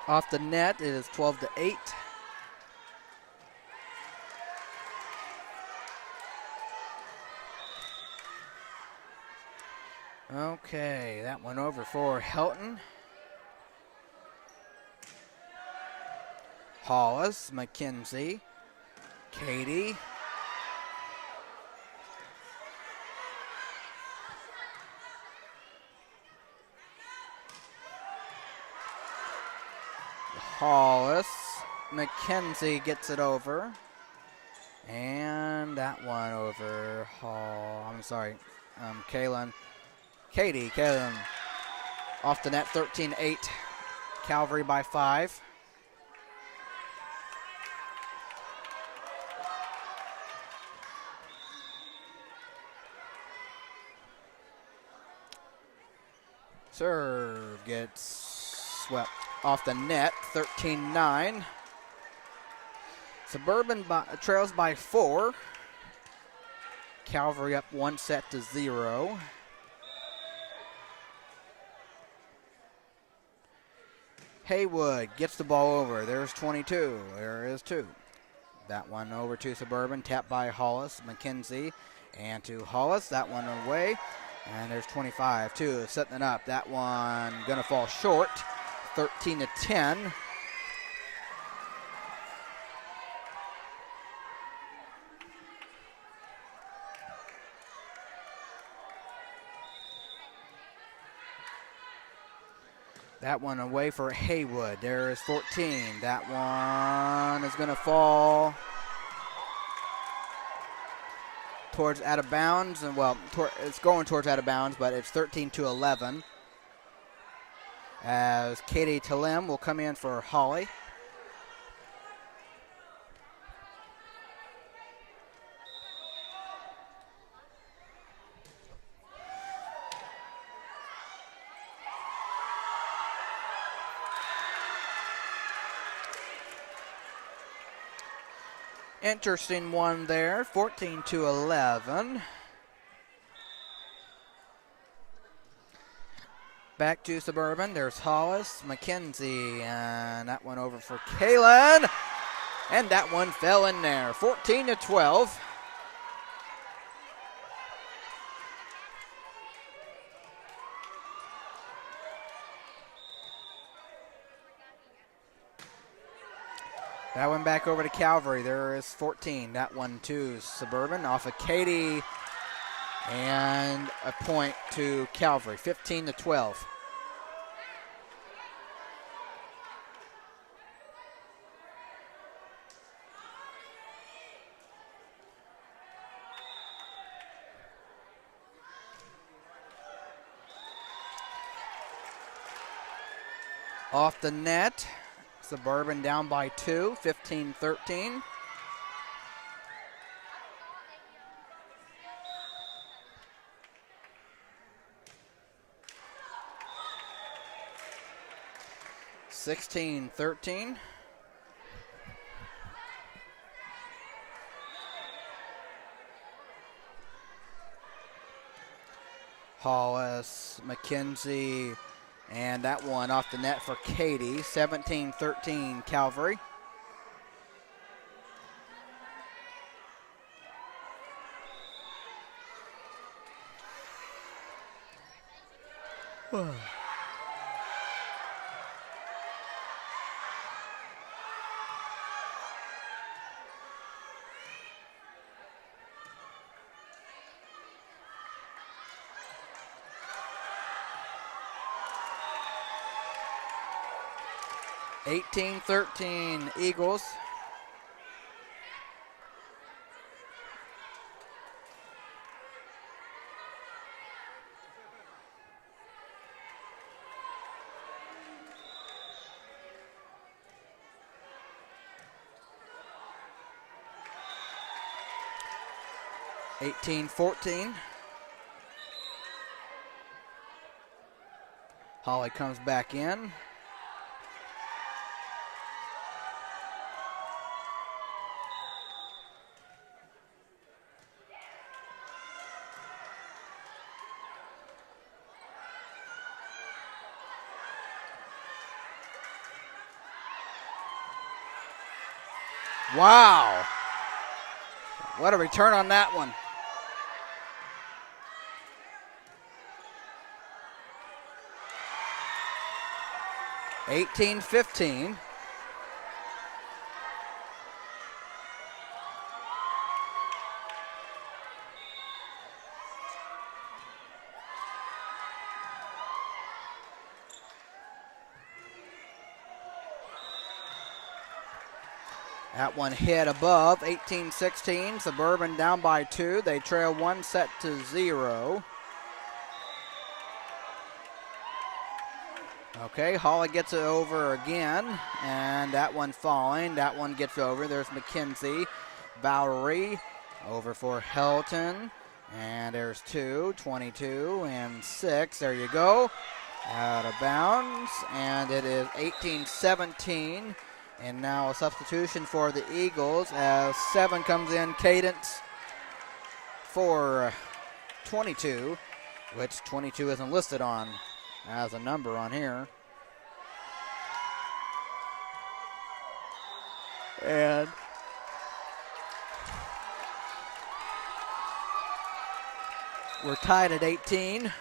Off the net, it is 12-8. Okay, that one over for Helton. Hollis, McKenzie, Katie. Hollis, McKenzie gets it over. And that one over Kaylin. Kaylin off the net, 13-8. Calvary by 5. Serve gets swept off the net, 13-9. Suburban trails by 4. Calvary up 1-0. Haywood gets the ball over. There's 22. There is 2. That one over to Suburban. Tapped by Hollis, McKenzie, and to Hollis. That one away. And there's 25. 2 setting it up. That one going to fall short. 13-10. That one away for Haywood. There is 14. That one is going to fall towards out of bounds. And well, it's going towards out of bounds, but it's 13-11. As Katie Talim will come in for Holly. Interesting one there, 14-11. Back to Suburban. There's Hollis, McKenzie, and that one over for Kalen. And that one fell in there, 14-12. That one back over to Calvary. There is 14. That one to Suburban off of Katie. And a point to Calvary, 15-12. Off the net, Suburban down by 2, 15-13. (16-13). Hollis, McKenzie, and that one off the net for Katie. 17-13 Calvary. Whoa. (18-13) Eagles. (18-14). Holly comes back in. Wow. What a return on that one. (18-15). That one hit above, 18-16. Suburban down by 2. They trail 1-0. Okay, Holly gets it over again, and that one falling. That one gets over. There's McKenzie. Valerie over for Helton. And there's 2, 22, and 6. There you go. Out of bounds, and it is 18-17. And now a substitution for the Eagles as 7 comes in. Cadence for 22, which 22 isn't listed on as a number on here. And we're tied at 18.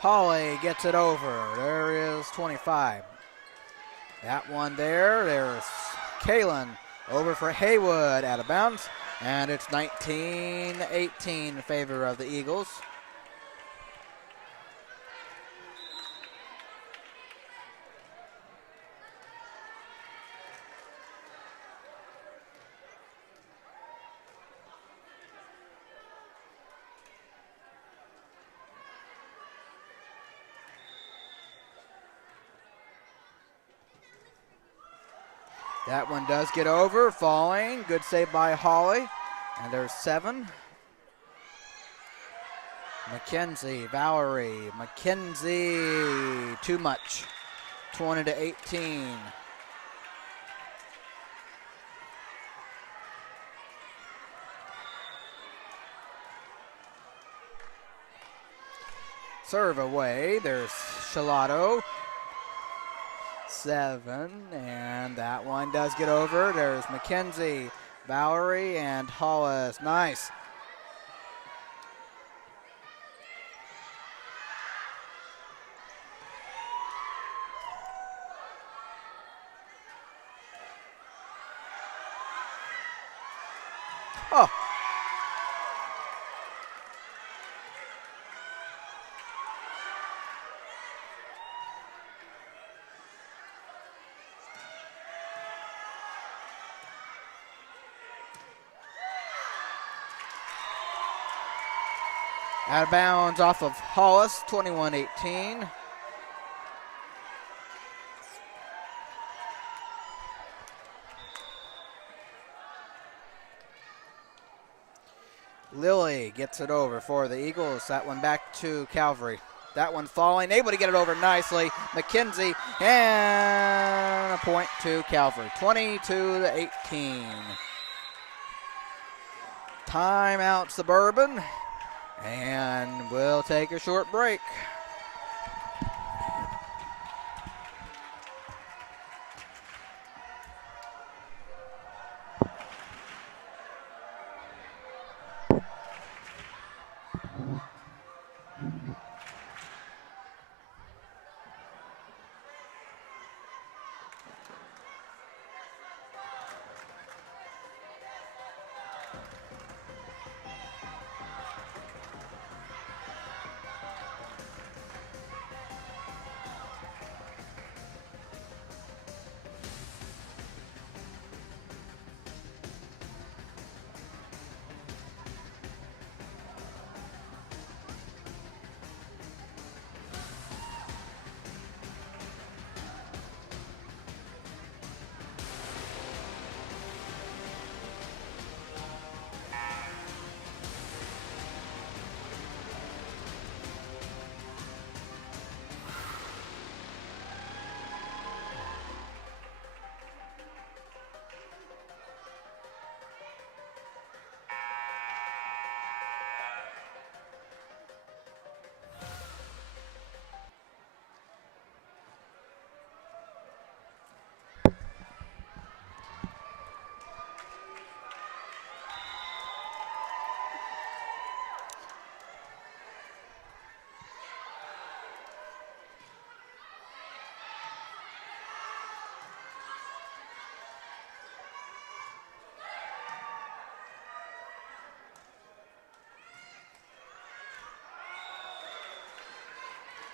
Holly gets it over. There is 25. That one there. There's Kalen over for Haywood, out of bounds. And it's 19-18 in favor of the Eagles. That one does get over, falling. Good save by Holly. And there's 7. McKenzie, Valerie, McKenzie, too much. 20-18. Serve away. There's Shalato. 7, and that one does get over. There's McKenzie, Valerie, and Hollis. Nice. Oh. Out of bounds off of Hollis, 21-18. Lily gets it over for the Eagles. That one back to Calvary. That one falling, able to get it over nicely. McKenzie, and a point to Calvary. 22-18. Timeout Suburban, and we'll take a short break.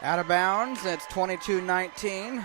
Out of bounds, it's 22-19.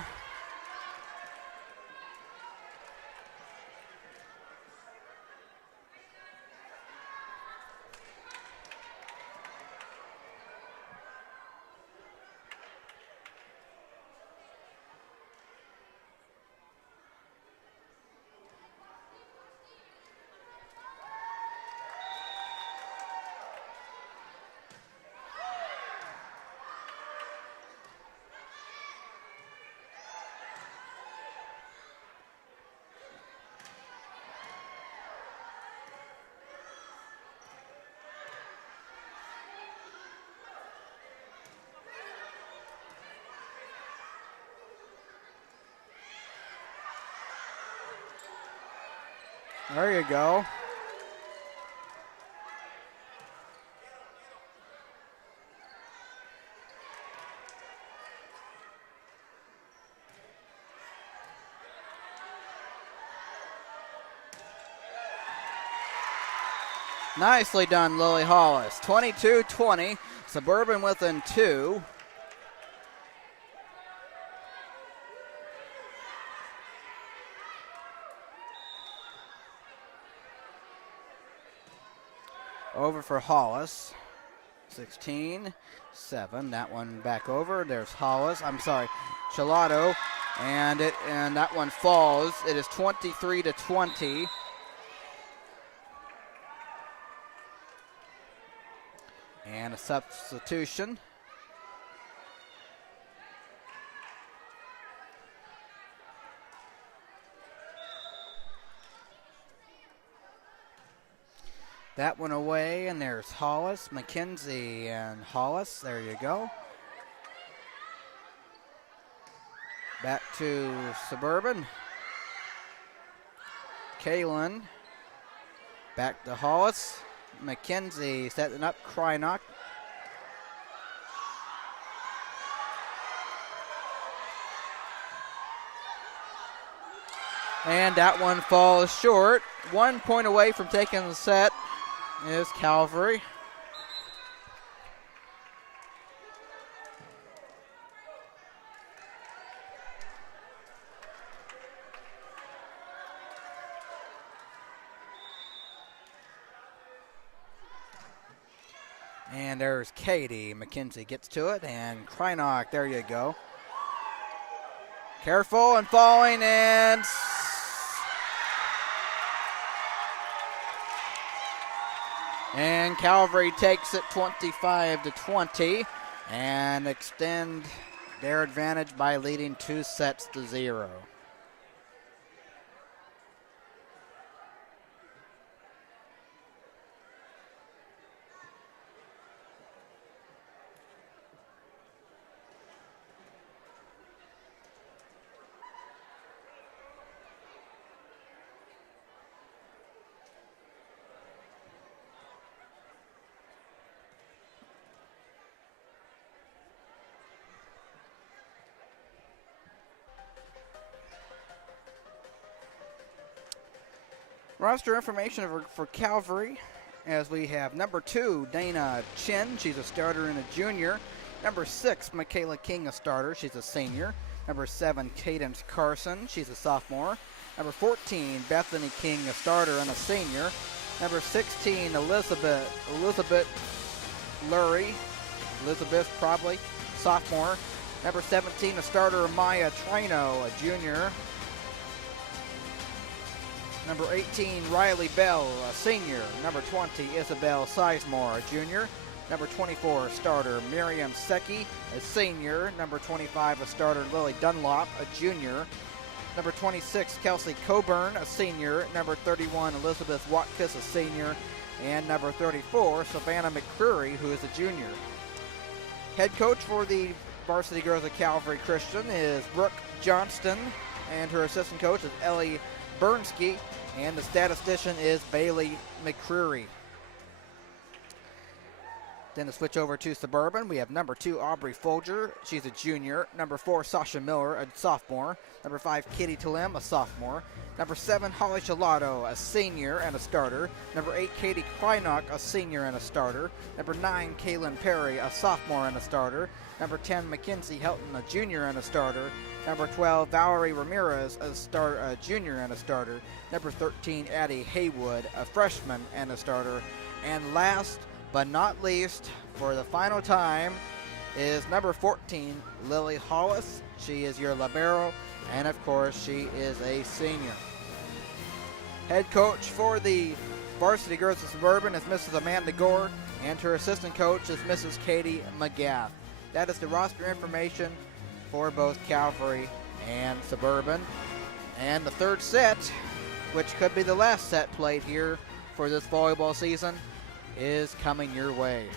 There you go. Nicely done, Lily Hollis. 22-20, Suburban within 2. Over for Hollis. 16-7. That one back over. There's Hollis. I'm sorry, Shalato. And that one falls. It is 23-20. And a substitution. That one away, and there's Hollis, McKenzie, and Hollis. There you go. Back to Suburban. Kalen. Back to Hollis. McKenzie setting up Krynock. And that one falls short. 1 point away from taking the set is Calvary. And there's Katie. McKenzie gets to it, and Krynock, there you go. Careful and falling, and Calvary takes it 25-20 and extend their advantage by leading 2-0. Roster information for Calvary, as we have number 2, Dana Chin. She's a starter and a junior. Number 6, Michaela King, a starter. She's a senior. Number 7, Cadence Carson. She's a sophomore. Number 14, Bethany King, a starter and a senior. Number 16, Elizabeth Lurie. Elizabeth, probably, sophomore. Number 17, a starter, Maya Trino, a junior. Number 18, Riley Bell, a senior. Number 20, Isabel Sizemore, a junior. Number 24, starter, Miriam Secchi, a senior. Number 25, a starter, Lily Dunlop, a junior. Number 26, Kelsey Coburn, a senior. Number 31, Elizabeth Watkiss, a senior. And number 34, Savannah McCreary, who is a junior. Head coach for the Varsity Girls of Calvary Christian is Brooke Johnston, and her assistant coach is Ellie Bernsky, and the statistician is Bailey McCreary. Then to switch over to Suburban, we have number 2, Aubrey Folger. She's a junior. Number 4, Sasha Miller, a sophomore. Number 5, Kitty Talim, a sophomore. Number 7, Holly Gelato, a senior and a starter. Number 8, Katie Krynock, a senior and a starter. Number 9, Kaylin Perry, a sophomore and a starter. Number 10, Mackenzie Helton, a junior and a starter. Number 12, Valerie Ramirez, a junior and a starter. Number 13, Addie Haywood, a freshman and a starter. And last but not least, for the final time, is number 14, Lily Hollis. She is your libero, and of course, she is a senior. Head coach for the Varsity Girls of Suburban is Mrs. Amanda Gore, and her assistant coach is Mrs. Katie McGath. That is the roster information for both Calvary and Suburban. And the third set, which could be the last set played here for this volleyball season, is coming your way.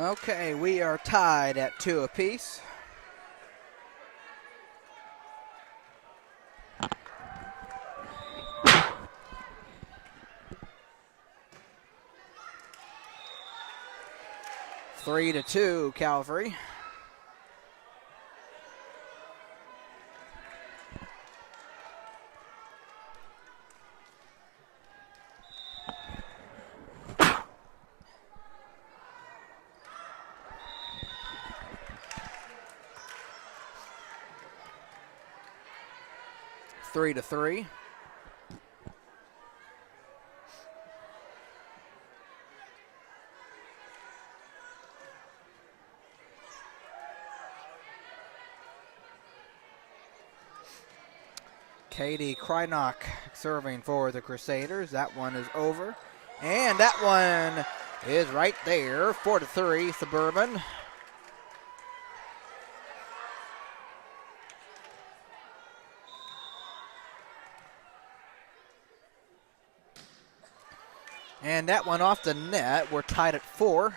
Okay, we are tied at 2 apiece. Three to 2, Calvary. Three to 3. Katie Krynock serving for the Crusaders. That one is over. And that one is right there. 4 to 3, Suburban. And that one off the net. We're tied at 4.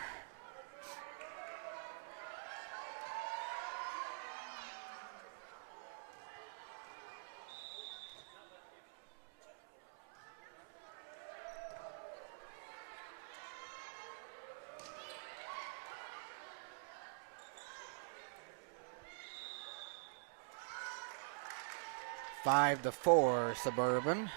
Five to 4, Suburban.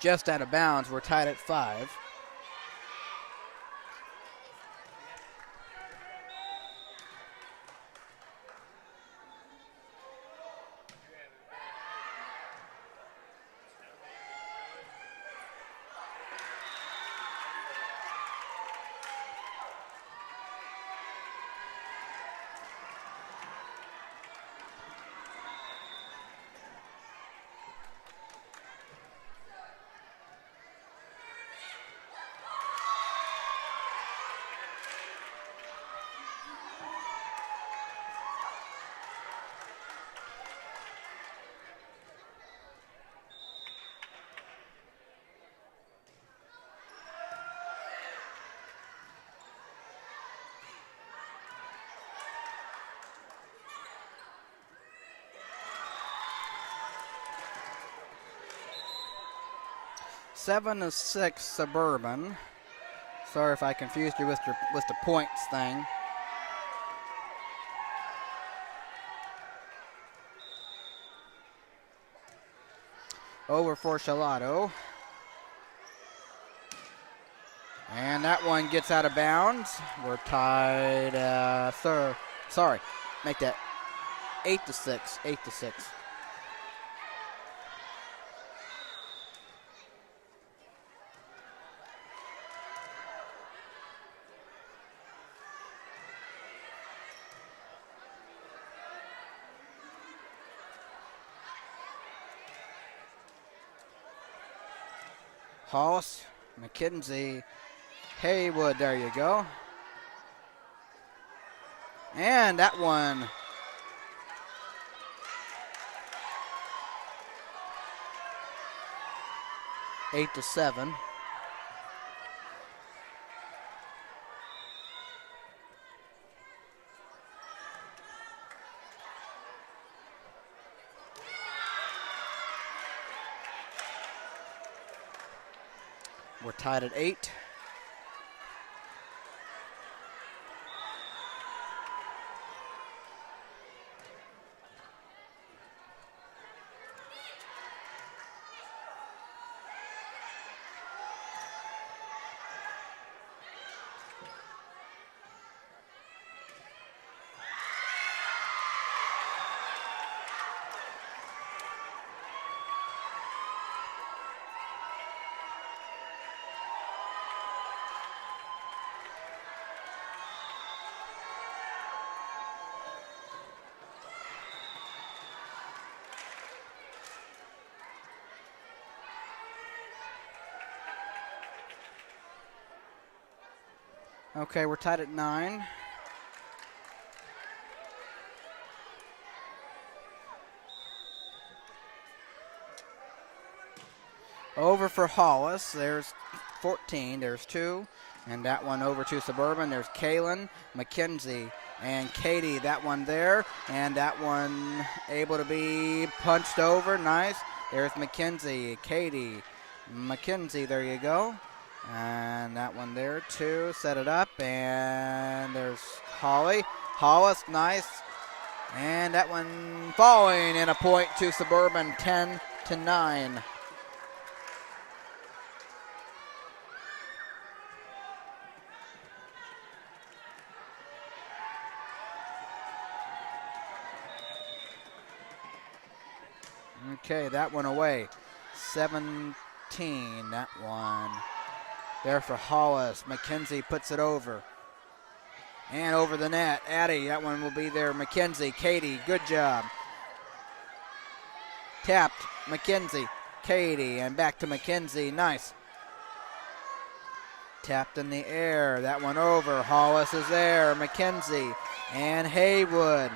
Just out of bounds. We're tied at 5. Seven to 6, Suburban. Sorry if I confused you with the points thing. Over for Shalado. And that one gets out of bounds. We're tied, sorry, make that 8 to 6, 8 to 6. Hoss, McKenzie, Haywood, there you go. And that one eight to 7. We're tied at 8. Okay, we're tied at 9. Over for Hollis. There's 14. There's 2. And that one over to Suburban. There's Kaylin, McKenzie, and Katie. That one there. And that one able to be punched over. Nice. There's McKenzie, Katie, McKenzie. There you go. And that one there too. Set it up. And there's Holly. Hollis, nice. And that one falling, and a point to Suburban, 10-9. Okay, that one away. 17, that one. There for Hollis. McKenzie puts it over. And over the net. Addie, that one will be there. McKenzie, Katie, good job. Tapped, McKenzie, Katie, and back to McKenzie. Nice. Tapped in the air. That one over. Hollis is there. McKenzie and Haywood.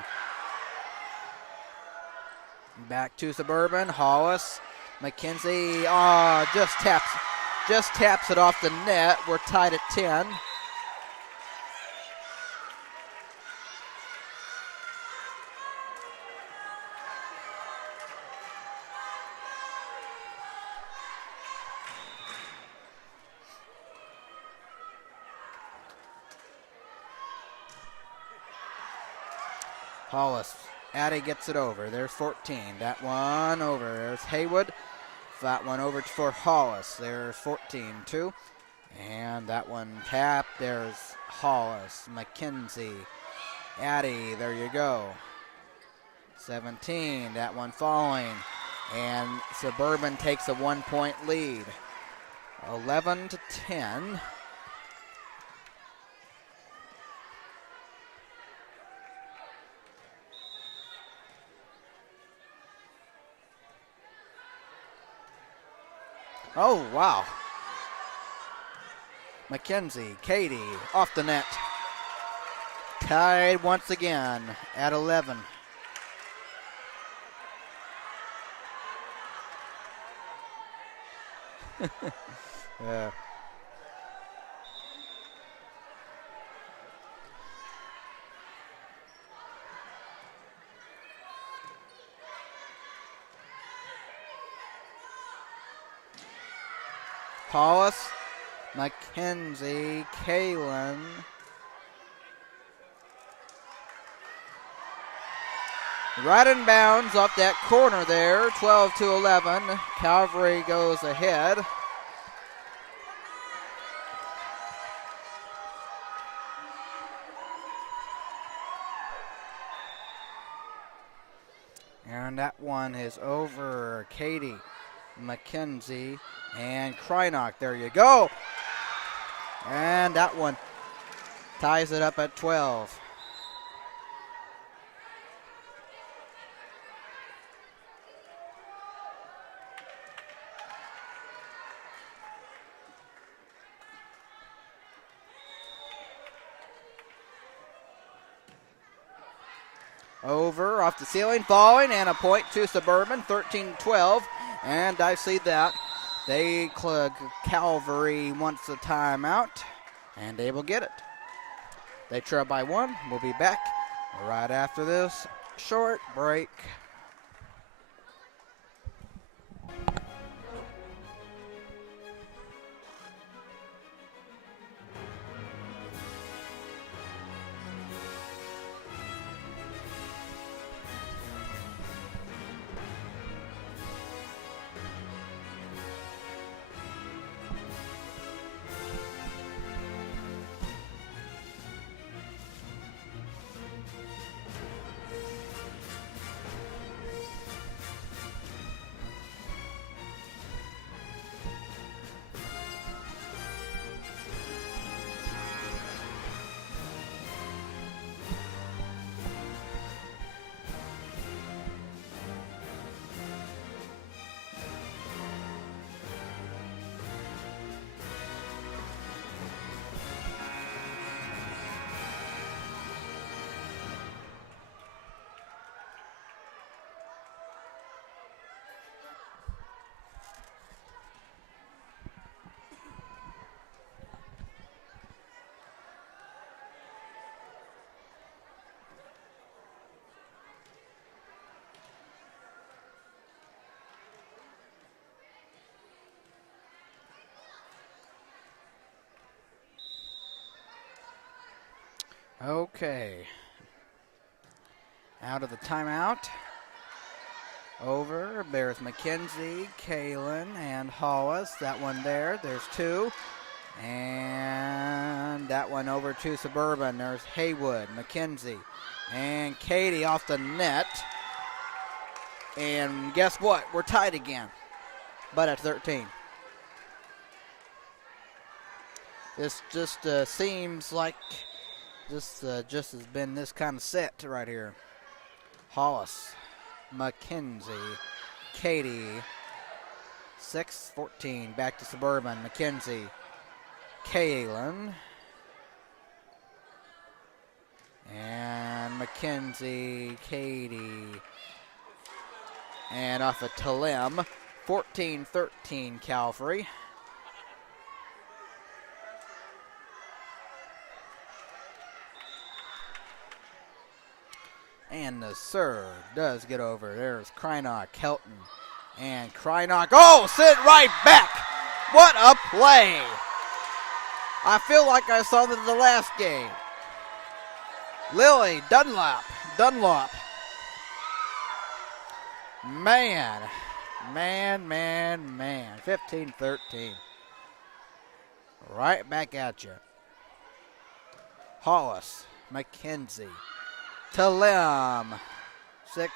Back to Suburban. Hollis, McKenzie. Just taps it off the net. We're tied at 10. Hollis. Addie gets it over. There's 14. That one over. There's Haywood. That one over for Hollis. There's 14 too. And that one tapped. There's Hollis. McKenzie. Addie. There you go. 17. That one falling. And Suburban takes a 1-point lead. 11-10. Oh, wow. McKenzie, Katie, off the net. Tied once again at 11. Yeah. Hollis, McKenzie, Kaylin. Right in bounds off that corner there, 12-11. Calvary goes ahead. And that one is over. Katie, McKenzie, and Krynock. There you go. And that one ties it up at 12. Over, off the ceiling, falling, and a point to Suburban, 13-12. And I see that Calvary wants a timeout, and they will get it. They trail by 1. We'll be back right after this short break. Okay. Out of the timeout. Over. There's McKenzie, Kalen, and Hollis. That one there. There's two. And that one over to Suburban. There's Haywood, McKenzie, and Katie off the net. And guess what? We're tied again, but at 13. This just seems like this just has been this kind of set right here. Hollis, McKenzie, Katie, 6-14. Back to Suburban. McKenzie, Kalen, and McKenzie, Katie, and off of Talim. 14-13 Calvary. And the serve does get over. There's Krynock, Kelton, and Krynock. Oh, sent right back. What a play. I feel like I saw that in the last game. Lily Dunlap. Man. 15-13. Right back at you. Hollis, McKenzie, Talim, 6.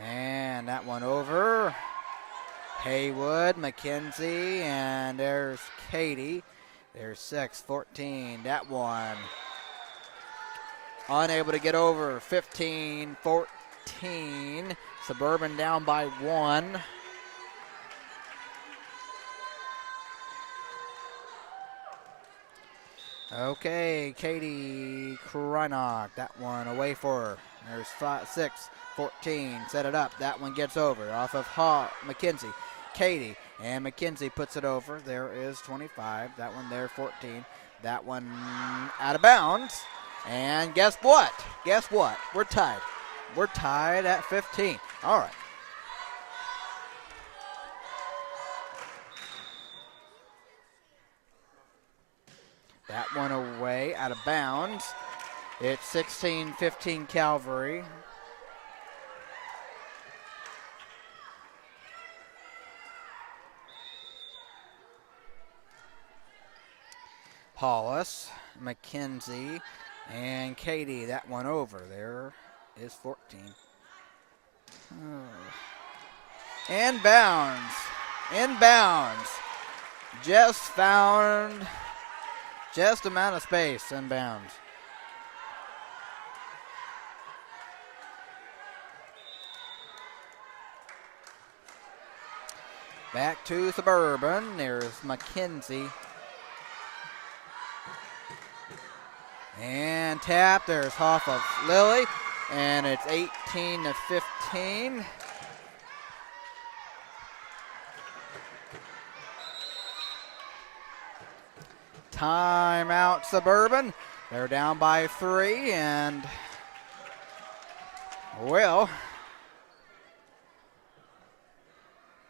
And that one over. Haywood, McKenzie, and there's Katie. There's 6-14. That one unable to get over. 15-14. Suburban down by 1. Okay, Katie Krynock. That one away for her. There's 6-14. Set it up. That one gets over. Off of McKenzie. Katie. And McKenzie puts it over. There is 25. That one there, 14. That one out of bounds. And guess what? We're tied. We're tied at 15. All right. That one away, out of bounds. It's 16-15 Calvary. Hollis, McKenzie, and Katie. That one over. There is 14. Inbounds. Just found just amount of space. Inbounds. Back to Suburban. There's McKenzie. And tap. There's off of Lily. And it's 18-15. Timeout Suburban. They're down by 3 and well,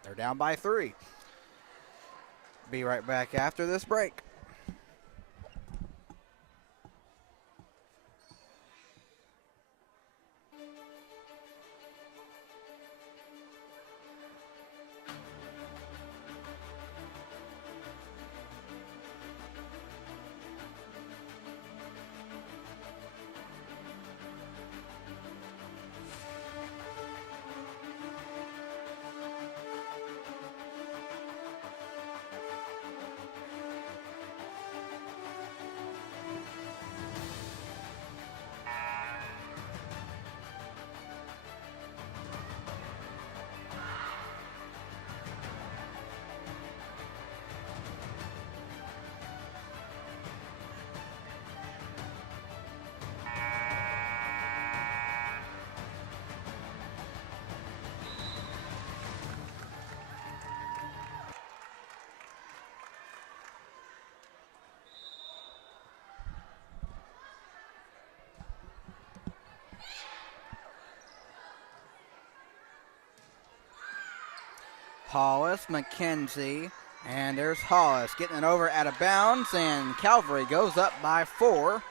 they're down by 3. Be right back after this break. Hollis, McKenzie, and there's Hollis getting it over out of bounds, and Calvary goes up by 4.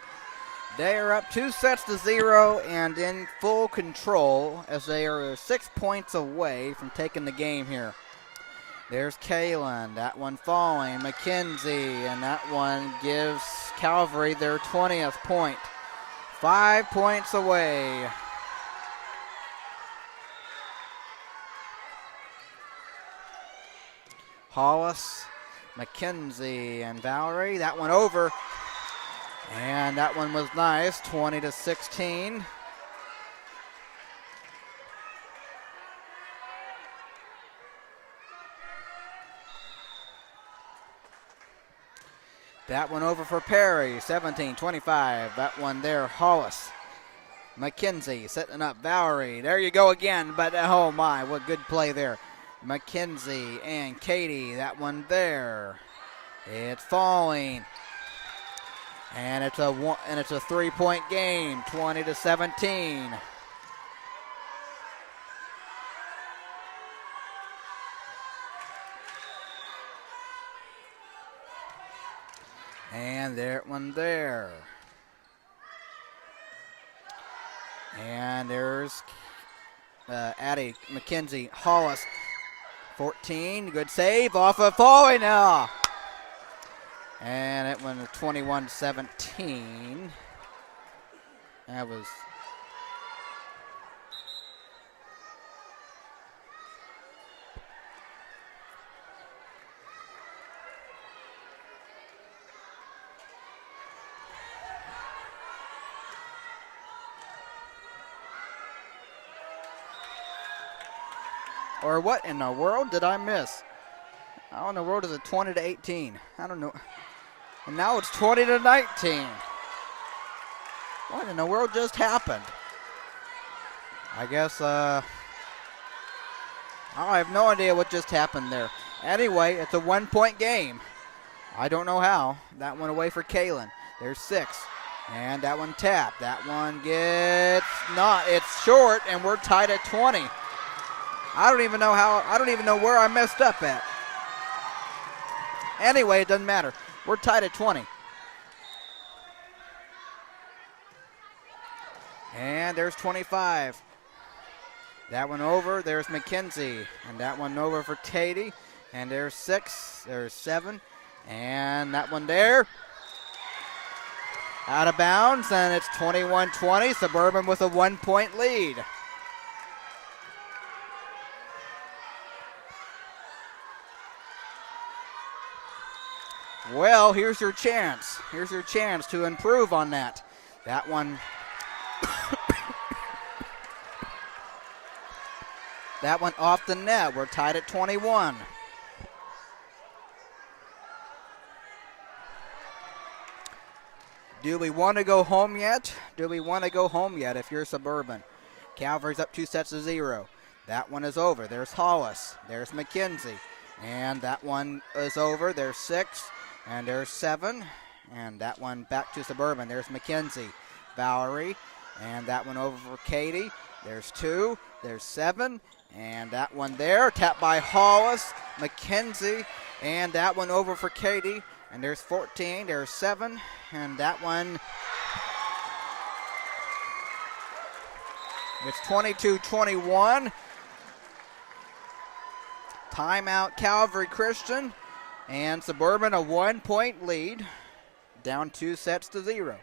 They are up 2-0 and in full control as they are 6 points away from taking the game here. There's Kalen, that one falling, McKenzie, and that one gives Calvary their 20th point. 5 points away. Hollis, McKenzie, and Valerie, that one over. And that one was nice, 20-16. That one over for Perry, 17-25. That one there, Hollis. McKenzie setting up Valerie. There you go again, but oh my, what good play there. McKenzie and Katie, that one there. It's falling. And it's a 3-point game, 20-17. And there one there. And there's Addie McKenzie Hollis. 14, good save off of falling now. And it went 21-17. That was or what in the world did I miss? How in the world is it 20-18? I don't know. And now it's 20-19. What in the world just happened? I guess, I have no idea what just happened there. Anyway, it's a 1-point game. I don't know how. That one away for Kalen. There's 6. And that one tapped. That one gets not. It's short, and we're tied at 20. I don't even know where I messed up at. Anyway, it doesn't matter. We're tied at 20. And there's 25. That one over. There's McKenzie. And that one over for Katie. And there's 6. There's 7. And that one there. Out of bounds. And it's 21-20. Suburban with a 1-point lead. Well, here's your chance. Here's your chance to improve on that. That one. That one off the net. We're tied at 21. Do we want to go home yet? Do we want to go home yet if you're Suburban? Calvary's up 2-0. That one is over. There's Hollis. There's McKenzie. And that one is over. There's 6. And there's 7, and that one back to Suburban. There's McKenzie, Valerie, and that one over for Katie. There's 2, there's 7, and that one there, tapped by Hollis, McKenzie, and that one over for Katie. And there's 14, there's 7, and that one, it's 22-21. Timeout Calvary Christian. And Suburban a 1-point lead, down 2-0.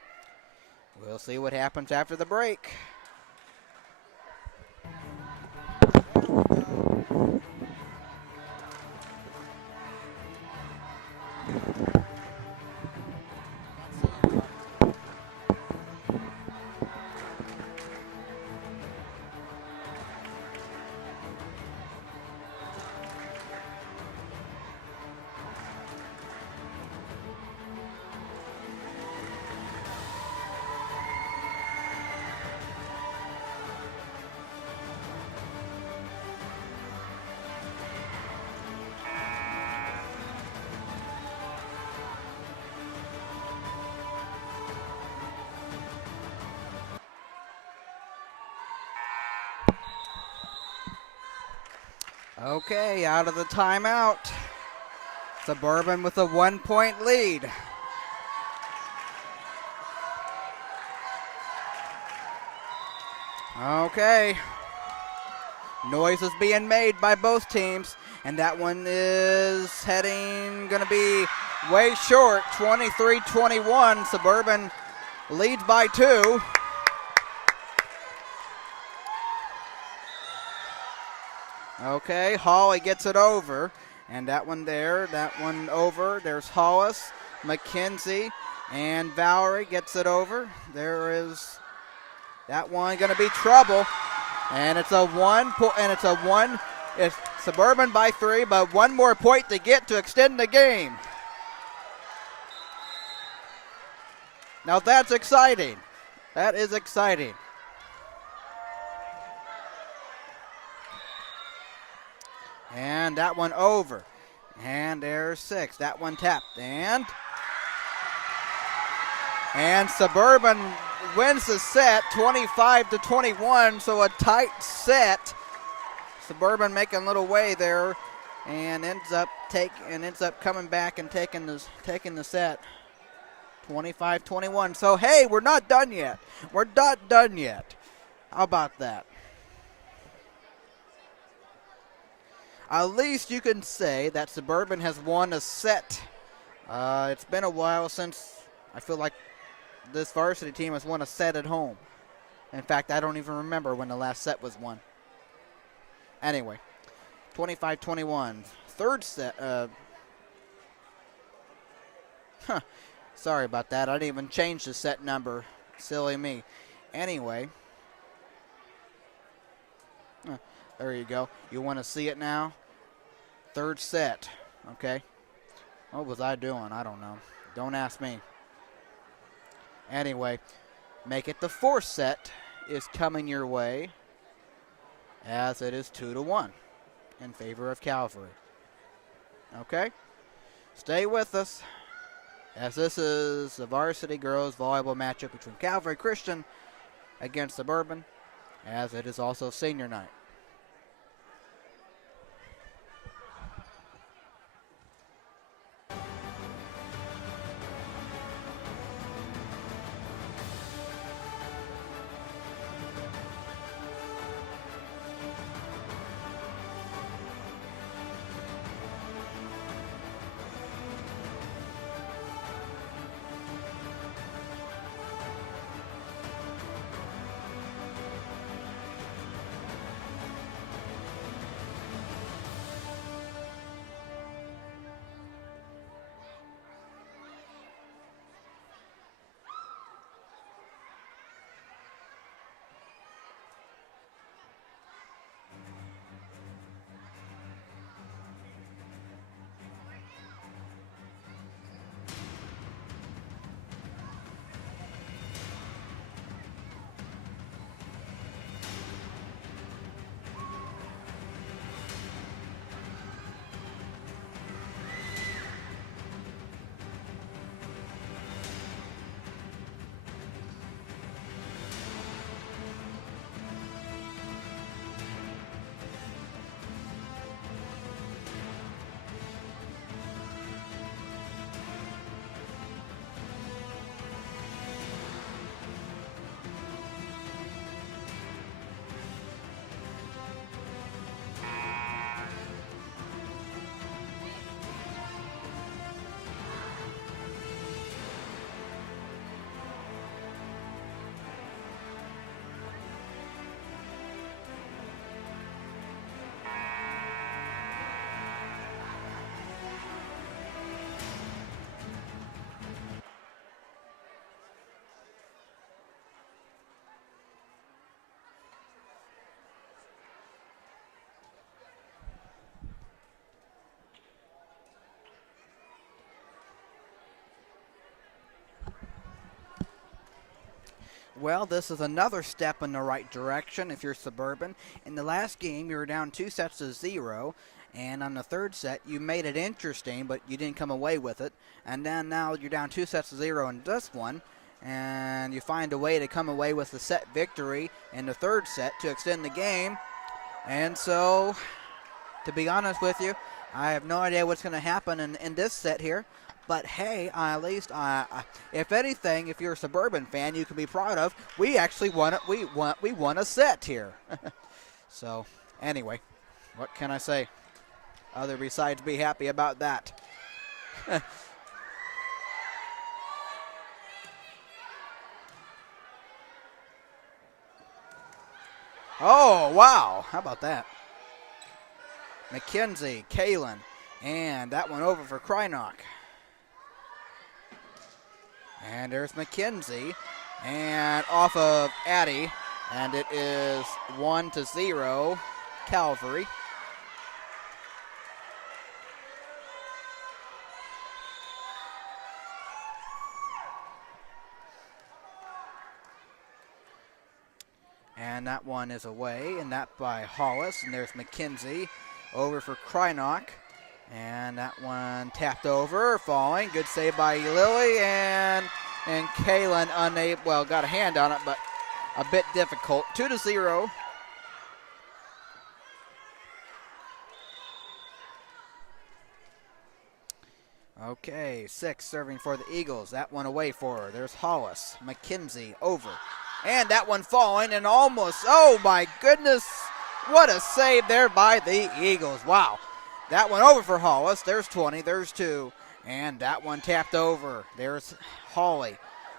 We'll see what happens after the break. Okay, out of the timeout. Suburban with a 1-point lead. Okay. Noise is being made by both teams, and that one is going to be way short, 23-21. Suburban leads by 2. Okay, Hawley gets it over, and that one over. There's Hollis, McKenzie, and Valerie gets it over. There is that one going to be trouble. And it's a one. It's Suburban by 3, but one more point to get to extend the game. Now that's exciting. That is exciting. And that one over. And there's 6. That one tapped. And Suburban wins the set 25-21, so a tight set. Suburban making a little way there and ends up coming back and taking the set 25-21. So hey, we're not done yet. We're not done yet. How about that? At least you can say that Suburban has won a set. It's been a while since I feel like this varsity team has won a set at home. In fact, I don't even remember when the last set was won. Anyway, 25-21. Third set. Sorry about that. I didn't even change the set number. Silly me. Anyway. There you go. You want to see it now? Third set. Okay. What was I doing? I don't know. Don't ask me. Anyway, make it the fourth set is coming your way, as it is 2-1 in favor of Calvary. Okay? Stay with us, as this is the varsity girls volleyball matchup between Calvary Christian against Suburban, as it is also senior night. Well, this is another step in the right direction if you're Suburban. In the last game, you were down 2-0, and on the third set, you made it interesting, but you didn't come away with it. And then now you're down 2-0 in this one, and you find a way to come away with a set victory in the third set to extend the game. And so, to be honest with you, I have no idea what's going to happen in this set here. But hey, at least, if anything, if you're a Suburban fan, you can be proud of. We actually won it. We won a set here. So, anyway, what can I say? Other besides be happy about that. Oh, wow. How about that? McKenzie, Kalen, and that one over for Krynock. And there's McKenzie, and off of Addy, and it is 1-0, Calvary. And that one is away, and that by Hollis. And there's McKenzie over for Krynock. And that one tapped over, falling. Good save by Lily, and Kalen unable, well, got a hand on it, but a bit difficult. 2-0. Okay, 6 serving for the Eagles. That one away for her. There's Hollis. McKenzie over. And that one falling and almost, oh my goodness, what a save there by the Eagles. Wow. That one over for Hollis. There's 20, there's 2. And that one tapped over. There's Holly.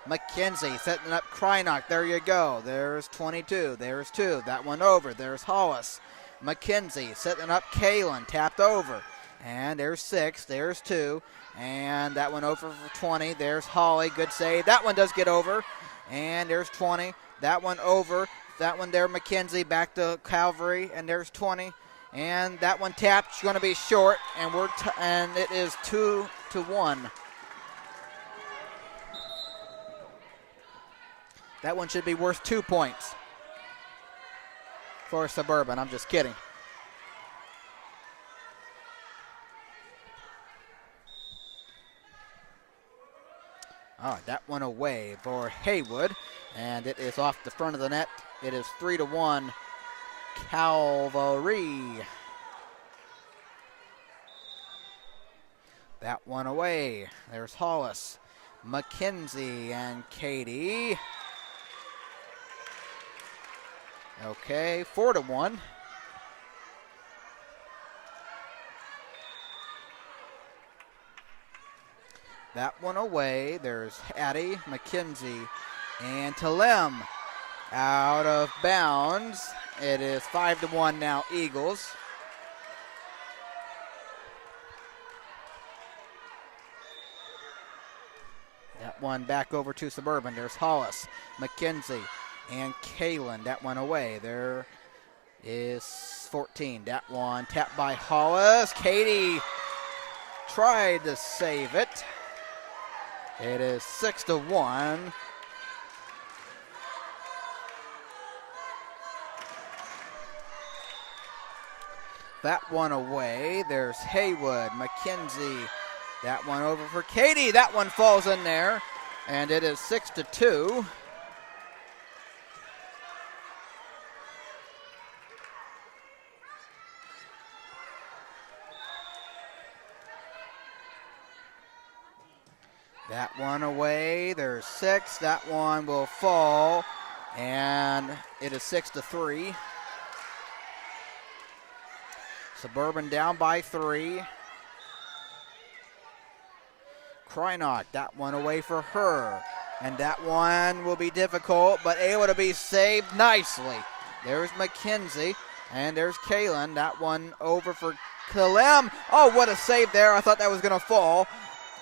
McKenzie setting up Krynock. There you go. There's 22. There's 2. That one over. There's Hollis. McKenzie setting up Kalen. Tapped over. And there's 6. There's 2. And that one over for 20. There's Holly. Good save. That one does get over. And there's 20. That one over. That one there, McKenzie. Back to Calvary. And there's 20. And that one tapped. Going to be short. And and it is 2-1. That one should be worth 2 points for Suburban. I'm just kidding. Oh, that one away for Haywood, and it is off the front of the net. It is 3-1 Calvary. That one away. There's Hollis, McKenzie, and Katie. Okay, 4-1. That one away. There's Addie, McKenzie, and Talem out of bounds. It is 5-1 now, Eagles. That one back over to Suburban. There's Hollis, McKenzie, and Kalen. That one away. There is 14. That one tapped by Hollis. Katie tried to save it. It is 6-1. That one away. There's Haywood, McKenzie. That one over for Katie. That one falls in there. And it is 6-2. That one away. There's 6. That one will fall. And it is 6-3. Suburban down by 3. Krynock, that one away for her. And that one will be difficult, but able to be saved nicely. There's McKenzie, and there's Kalen. That one over for Kalem. Oh, what a save there. I thought that was going to fall.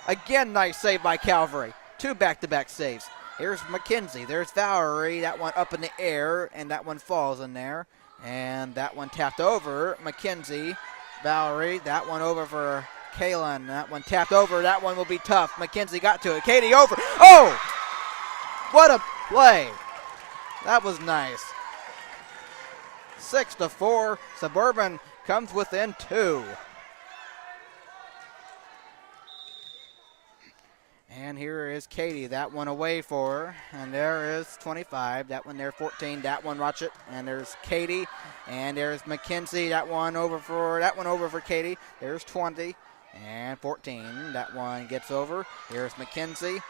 Again, nice save by Calvary. 2 back-to-back saves. Here's McKenzie. There's Valerie. That one up in the air, and that one falls in there. And that one tapped over. McKenzie, Valerie. That one over for Kalen. That one tapped over. That one will be tough. McKenzie got to it. Katie over. Oh! What a play. That was nice. 6-4. Suburban comes within 2. And here is Katie. That one away for her. And there is 25. That one there, 14. That one, watch it. And there's Katie. And there's McKenzie. That one over for Katie. There's 20. And 14. That one gets over. Here's McKenzie.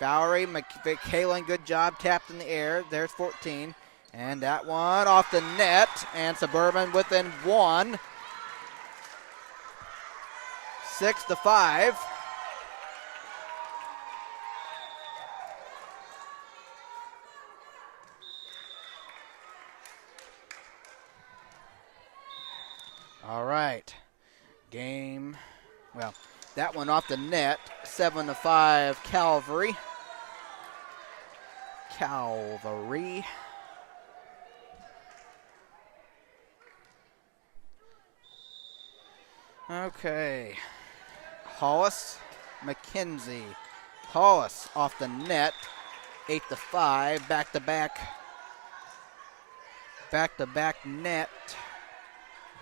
Valerie, Kaylin, good job, tapped in the air. There's 14. And that one off the net. And Suburban within one. 6-5. All right. Game. Well, that one off the net. 7-5 Calvary. Calvary. Okay. Hollis, McKenzie. Hollis off the net. 8-5. Back-to-back. Back-to-back net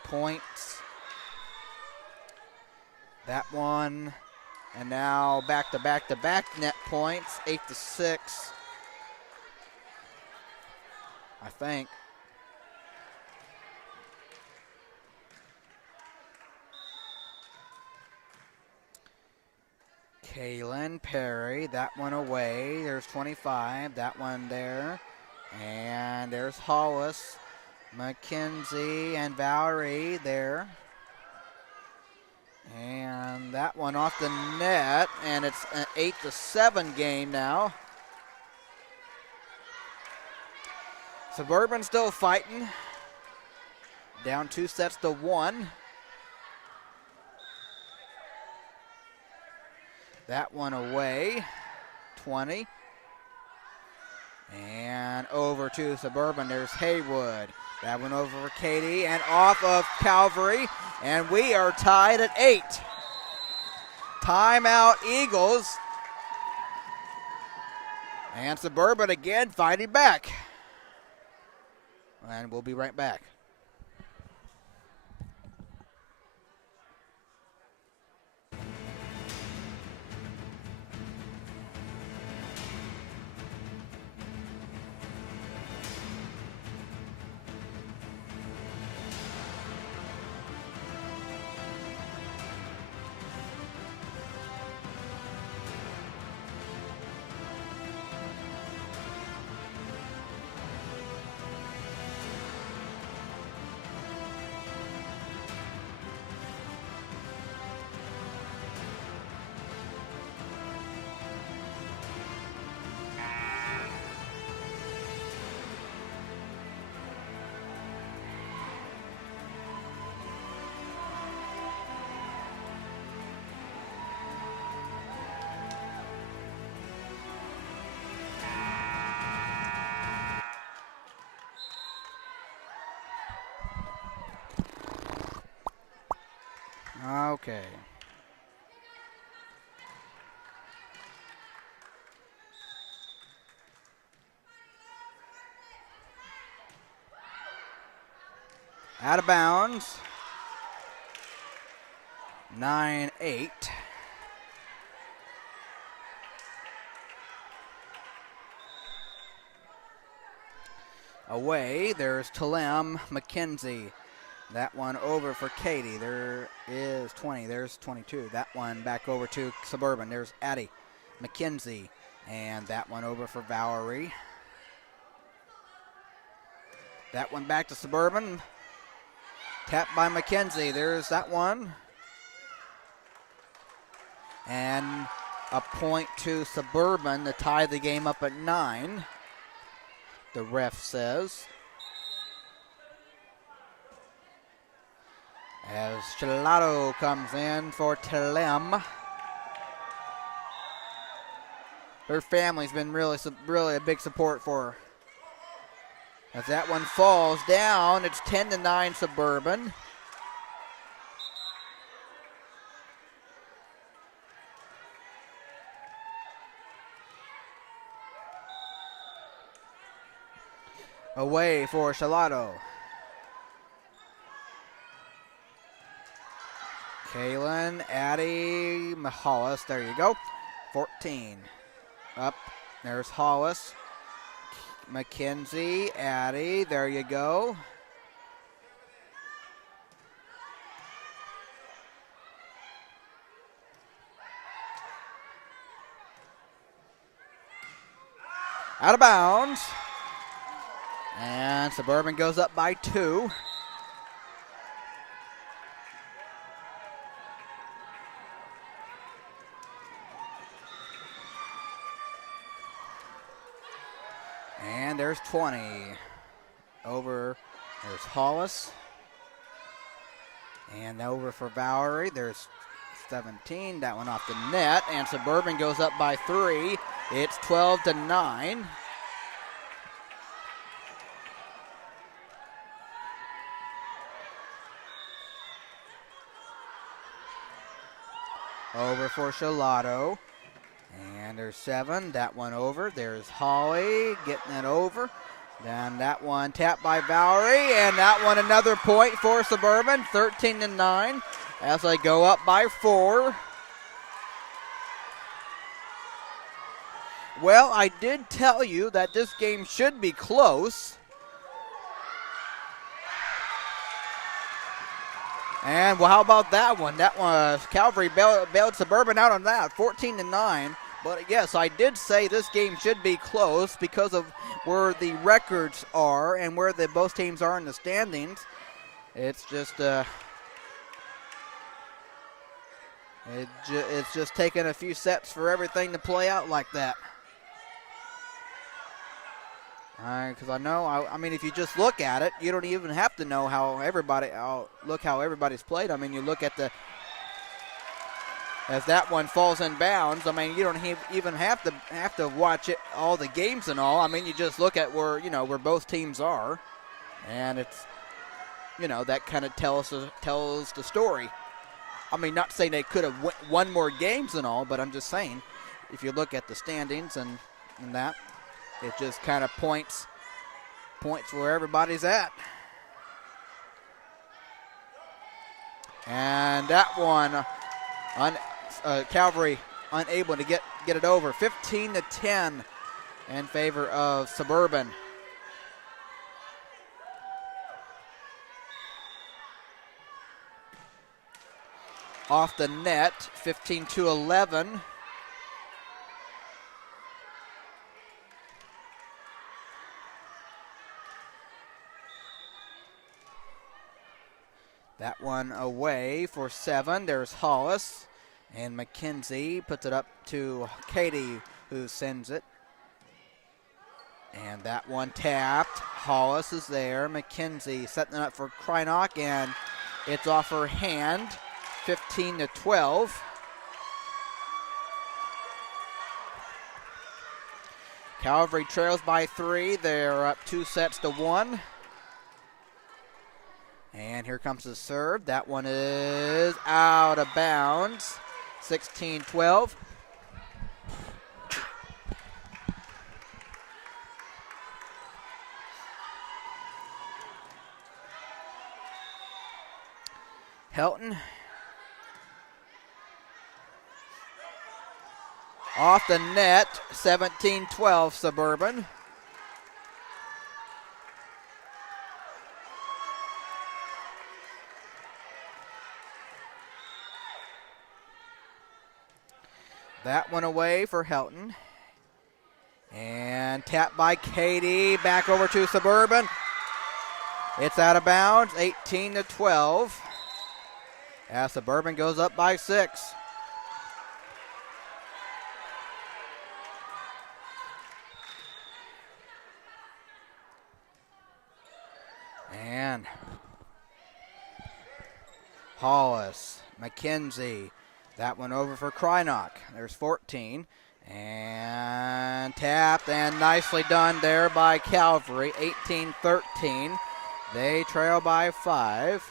points. That one. And now back-to-back-to-back net points. 8-6. I think. Kaylin Perry, that one away. There's 25. That one there. And there's Hollis, McKenzie, and Valerie there. And that one off the net. And it's an 8-7 game now. Suburban still fighting. Down 2-1. That one away. 20. And over to Suburban. There's Haywood. That one over for Katie and off of Calvary. And we are tied at 8. Timeout Eagles. And Suburban again fighting back. And we'll be right back. Okay. Out of bounds. 9-8. Away, there's Talem McKenzie. That one over for Katie. There is 20. There's 22. That one back over to Suburban. There's Addie McKenzie. And that one over for Valerie. That one back to Suburban. Tapped by McKenzie. There's that one. And a point to Suburban to tie the game up at 9. The ref says. As Chilado comes in for Telem. Her family's been really a big support for her. As that one falls down, it's 10-9 Suburban. Away for Chilado. Kaylin, Addie, Hollis, there you go. 14. Up, there's Hollis. McKenzie, Addie, there you go. Out of bounds. And Suburban goes up by 2. And there's 20. Over, there's Hollis. And over for Valerie, there's 17. That one off the net. And Suburban goes up by 3. It's 12-9. Over for Shalado. And there's 7. That one over. There's Holly getting it over. Then that one tapped by Valerie. And that one another point for Suburban. 13-9 as they go up by 4. Well, I did tell you that this game should be close. And well, how about that one? That one, Calvary bailed Suburban out on that, 14-9. But yes, I did say this game should be close because of where the records are and where both teams are in the standings. It's just it's just taking a few sets for everything to play out like that. Because I mean, if you just look at it, you don't even have to know how everybody's played. I mean, you look at as that one falls in bounds. I mean, you don't even have to watch it all the games and all. I mean, you just look at where both teams are, and it's that kind of tells the story. I mean, not saying they could have won more games and all, but I'm just saying if you look at the standings and that. It just kind of points where everybody's at. And that one, Calvary unable to get it over. 15-10 in favor of Suburban. Off the net, 15-11. That one away for 7. There's Hollis. And McKenzie puts it up to Katie, who sends it. And that one tapped. Hollis is there. McKenzie setting it up for Krynock, and it's off her hand. 15-12. Calvary trails by 3. They're up 2-1. And here comes the serve. That one is out of bounds. 16-12. Helton. Off the net, 17-12 Suburban. That one away for Helton. And tapped by Katie. Back over to Suburban. It's out of bounds, 18-12. As Suburban goes up by 6. And Hollis, McKenzie. That one over for Krynock. There's 14. And tapped and nicely done there by Calvary. 18-13. They trail by 5.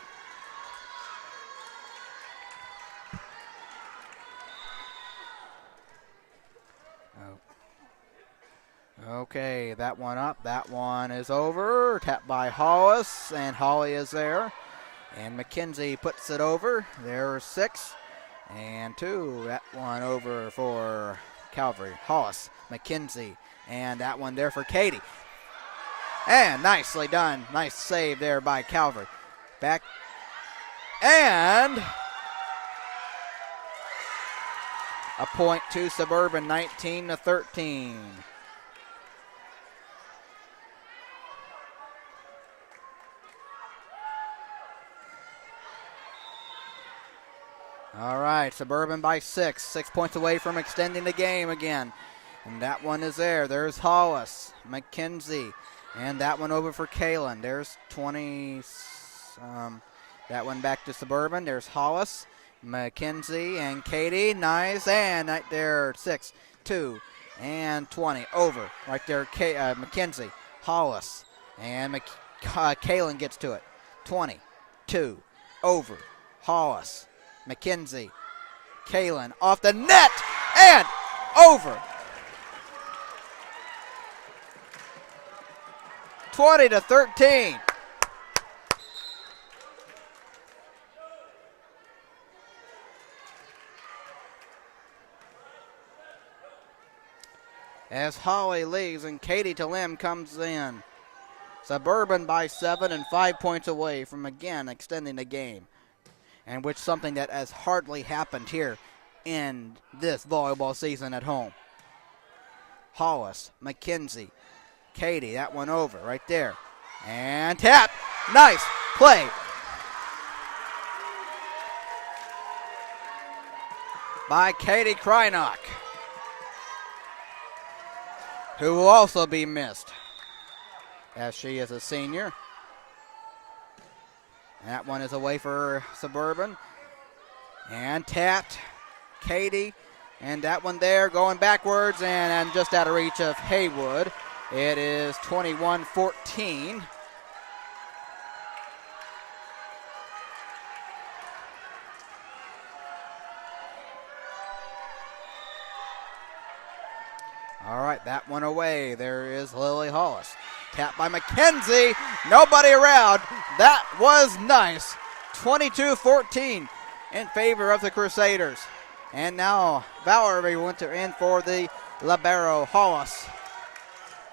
Okay, that one up. That one is over. Tapped by Hollis, and Holly is there. And McKenzie puts it over. There's 6 and 2. That one over for Calvary. Hollis, McKenzie, and that one there for Katie. And nicely done. Nice save there by Calvary. Back. And a point to Suburban, 19-13. All right, Suburban by 6. 6 points away from extending the game again. And that one is there. There's Hollis, McKenzie, and that one over for Kalen. There's 20. That one back to Suburban. There's Hollis, McKenzie, and Katie. Nice. And right there, 6, 2, and 20. Over. Right there, McKenzie, Hollis, and Kalen gets to it. 20, 2, over. Hollis, McKenzie, Kalen off the net, and over. 20-13. As Holly leaves and Katie Talim comes in. Suburban by 7 and 5 points away from again extending the game. And which something that has hardly happened here in this volleyball season at home. Hollis, McKenzie, Katie, that one over right there. And tap. Nice play. By Katie Krynock, who will also be missed as she is a senior. That one is away for Suburban. And tapped. Katie. And that one there going backwards and just out of reach of Haywood. It is 21-14. All right, that one away. There is Lily Hollis. Tapped by McKenzie. Nobody around. That was nice. 22-14 in favor of the Crusaders. And now Valerie Winter in for the libero Hollis.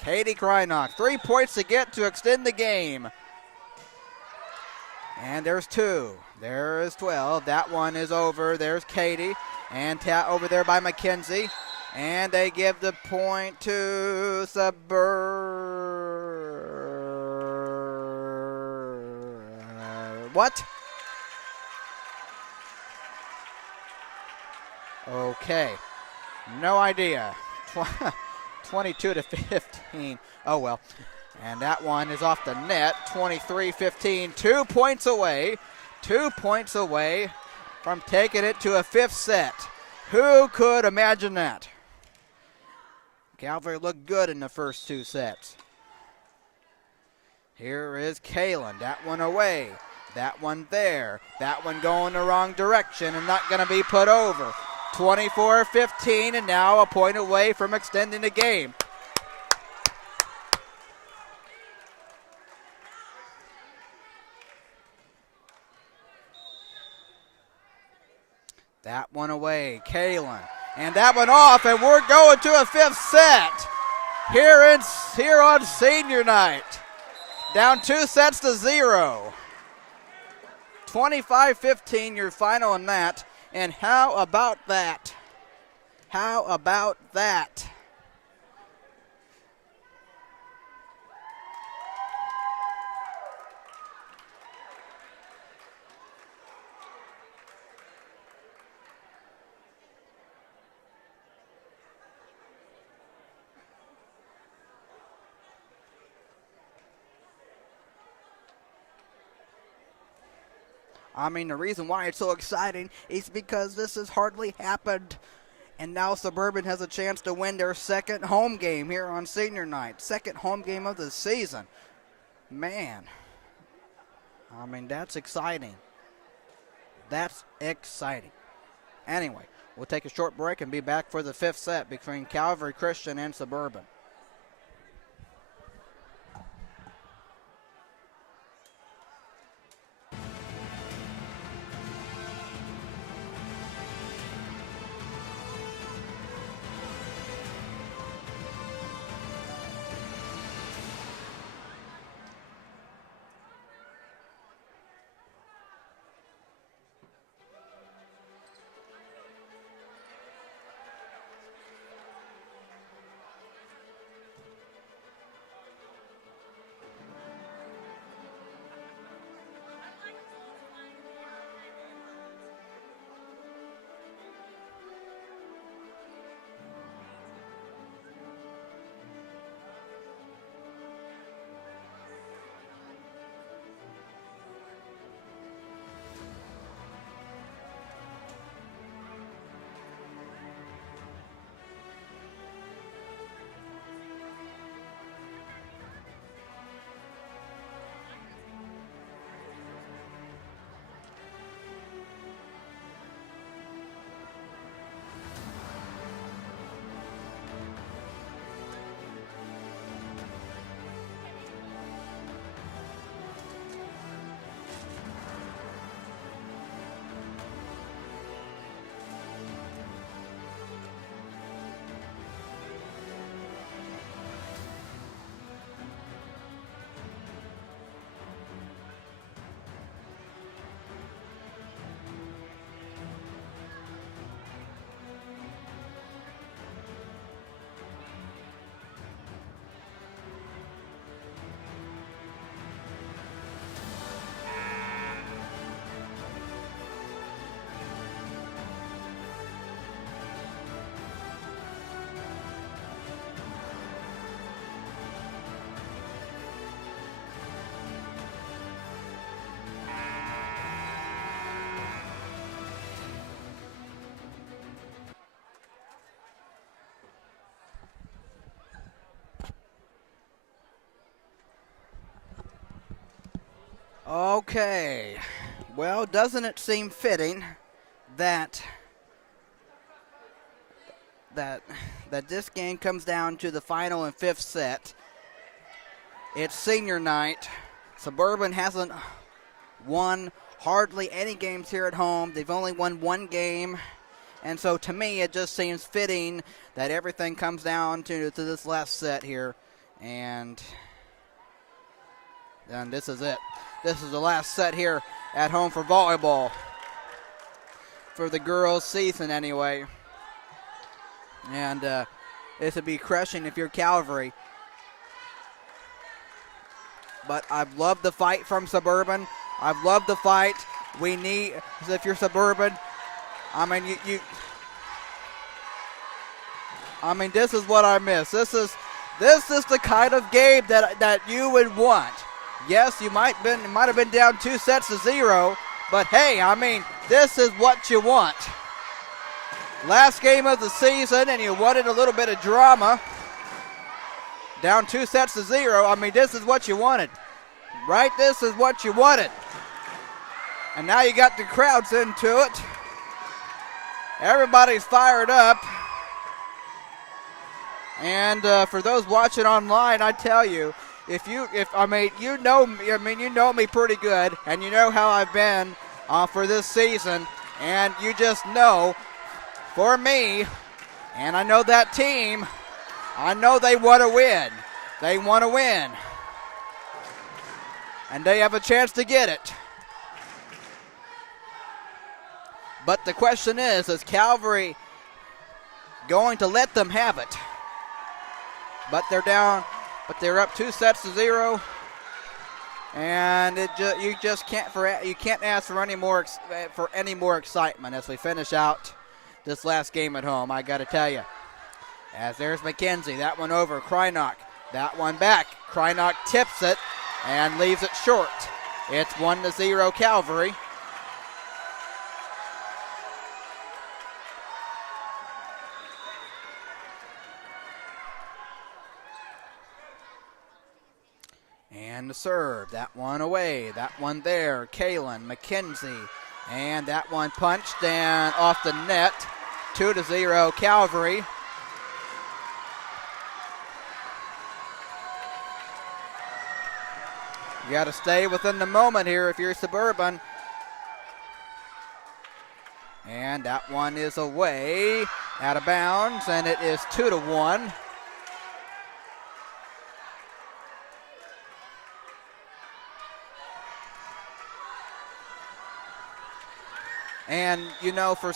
Katie Krynock, 3 points to get to extend the game. And there's 2. There is 12. That one is over. There's Katie. And over there by McKenzie. And they give the point to what? Okay. No idea. 22-15. Oh, well. And that one is off the net. 23-15. 2 points away. 2 points away from taking it to a 5th set. Who could imagine that? Calvary looked good in the first 2 sets. Here is Kalen. That one away. That one there. That one going the wrong direction and not going to be put over. 24-15, and now a point away from extending the game. That one away, Kalen. And that one off, and we're going to a 5th set here on senior night. Down 2 sets to 0. 25-15, your final in that. And how about that? How about that? I mean, the reason why it's so exciting is because this has hardly happened. And now Suburban has a chance to win their 2nd home game here on senior night. 2nd home game of the season. Man. I mean, that's exciting. That's exciting. Anyway, we'll take a short break and be back for the 5th set between Calvary Christian and Suburban. Okay. Well, doesn't it seem fitting that this game comes down to the final and fifth set? It's senior night. Suburban hasn't won hardly any games here at home. They've only won one game. And so to me, it just seems fitting that everything comes down to this last set here. And this is it. This is the last set here at home for volleyball. For the girls' season anyway. And this would be crushing if you're Calvary. But I've loved the fight from Suburban. I've loved the fight. We need, if you're Suburban, I mean, this is what I miss. This is the kind of game that you would want. Yes, you might have been down 2-0, but hey, I mean, this is what you want. Last game of the season, and you wanted a little bit of drama. Down 2-0. I mean, this is what you wanted, right? This is what you wanted. And now you got the crowds into it. Everybody's fired up. And for those watching online, I tell you, you know me pretty good, and you know how I've been for this season, and you just know, for me, and I know that team, I know they want to win. They want to win. And they have a chance to get it. But the question is Calvary going to let them have it? But they're down, but they're up 2-0. And you can't ask for any more excitement as we finish out this last game at home, I got to tell you. As there's McKenzie, that one over, Krynock, that one back. Krynock tips it and leaves it short. It's 1-0 Calvary. And the serve, that one away, that one there, Kalen, McKenzie, and that one punched and off the net, 2-0 Calvary. You got to stay within the moment here if you're Suburban. And that one is away, out of bounds, and it is 2-1. And you know, for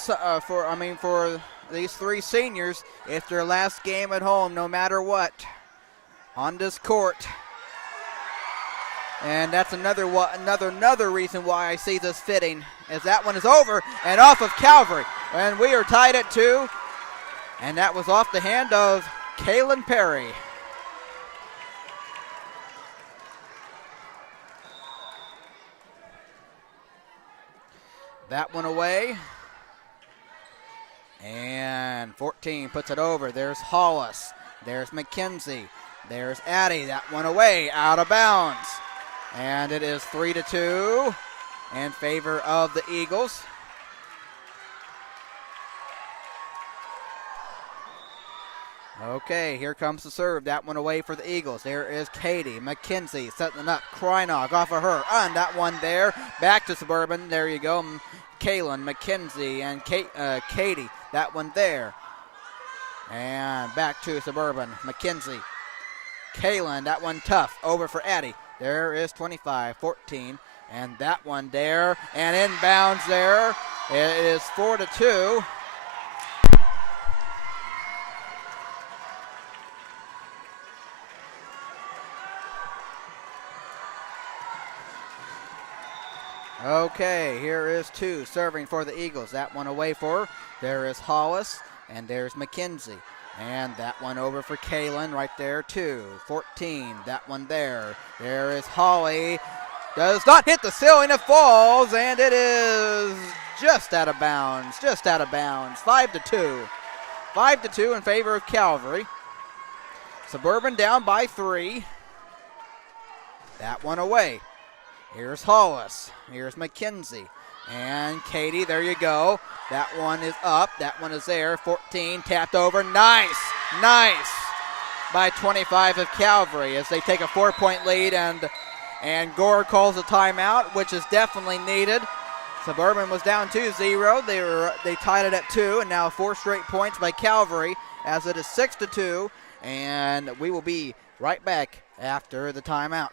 these three seniors, it's their last game at home, no matter what, on this court. And that's another reason why I see this fitting, as that one is over and off of Calvary, and we are tied at 2. And that was off the hand of Kaylin Perry. That one away. And 14 puts it over. There's Hollis. There's McKenzie. There's Addy. That one away, out of bounds. And it is 3-2 in favor of the Eagles. Okay, here comes the serve. That one away for the Eagles. There is Katie McKenzie setting up. Krynock off of her. And that one there. Back to Suburban. There you go. Kaylin, McKenzie, and Katie. That one there. And back to Suburban. McKenzie. Kaylin, that one tough. Over for Addie. There is 25-14. And that one there. And inbounds there. It is 4-2. Okay, here is 2 serving for the Eagles. That one away for her. There is Hollis, and there's McKenzie. And that one over for Kaylin right there, 2-14. That one there. There is Holly. Does not hit the ceiling. It falls, and it is just out of bounds. Just out of bounds. 5-2. 5-2 in favor of Calvary. Suburban down by 3. That one away. Here's Hollis. Here's McKenzie. And Katie, there you go. That one is up. That one is there. 14, tapped over. Nice. Nice. By 25 of Calvary as they take a 4-point lead, and Gore calls a timeout, which is definitely needed. Suburban was down 2-0. They tied it at 2, and now 4 straight points by Calvary as it is 6-2, and we will be right back after the timeout.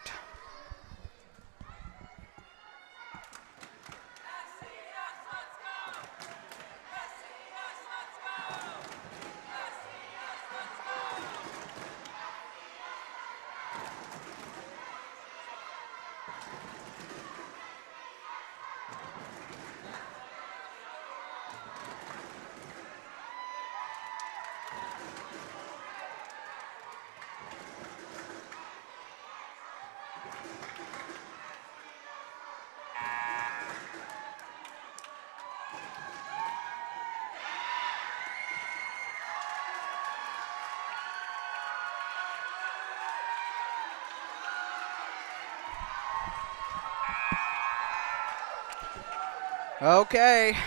Okay,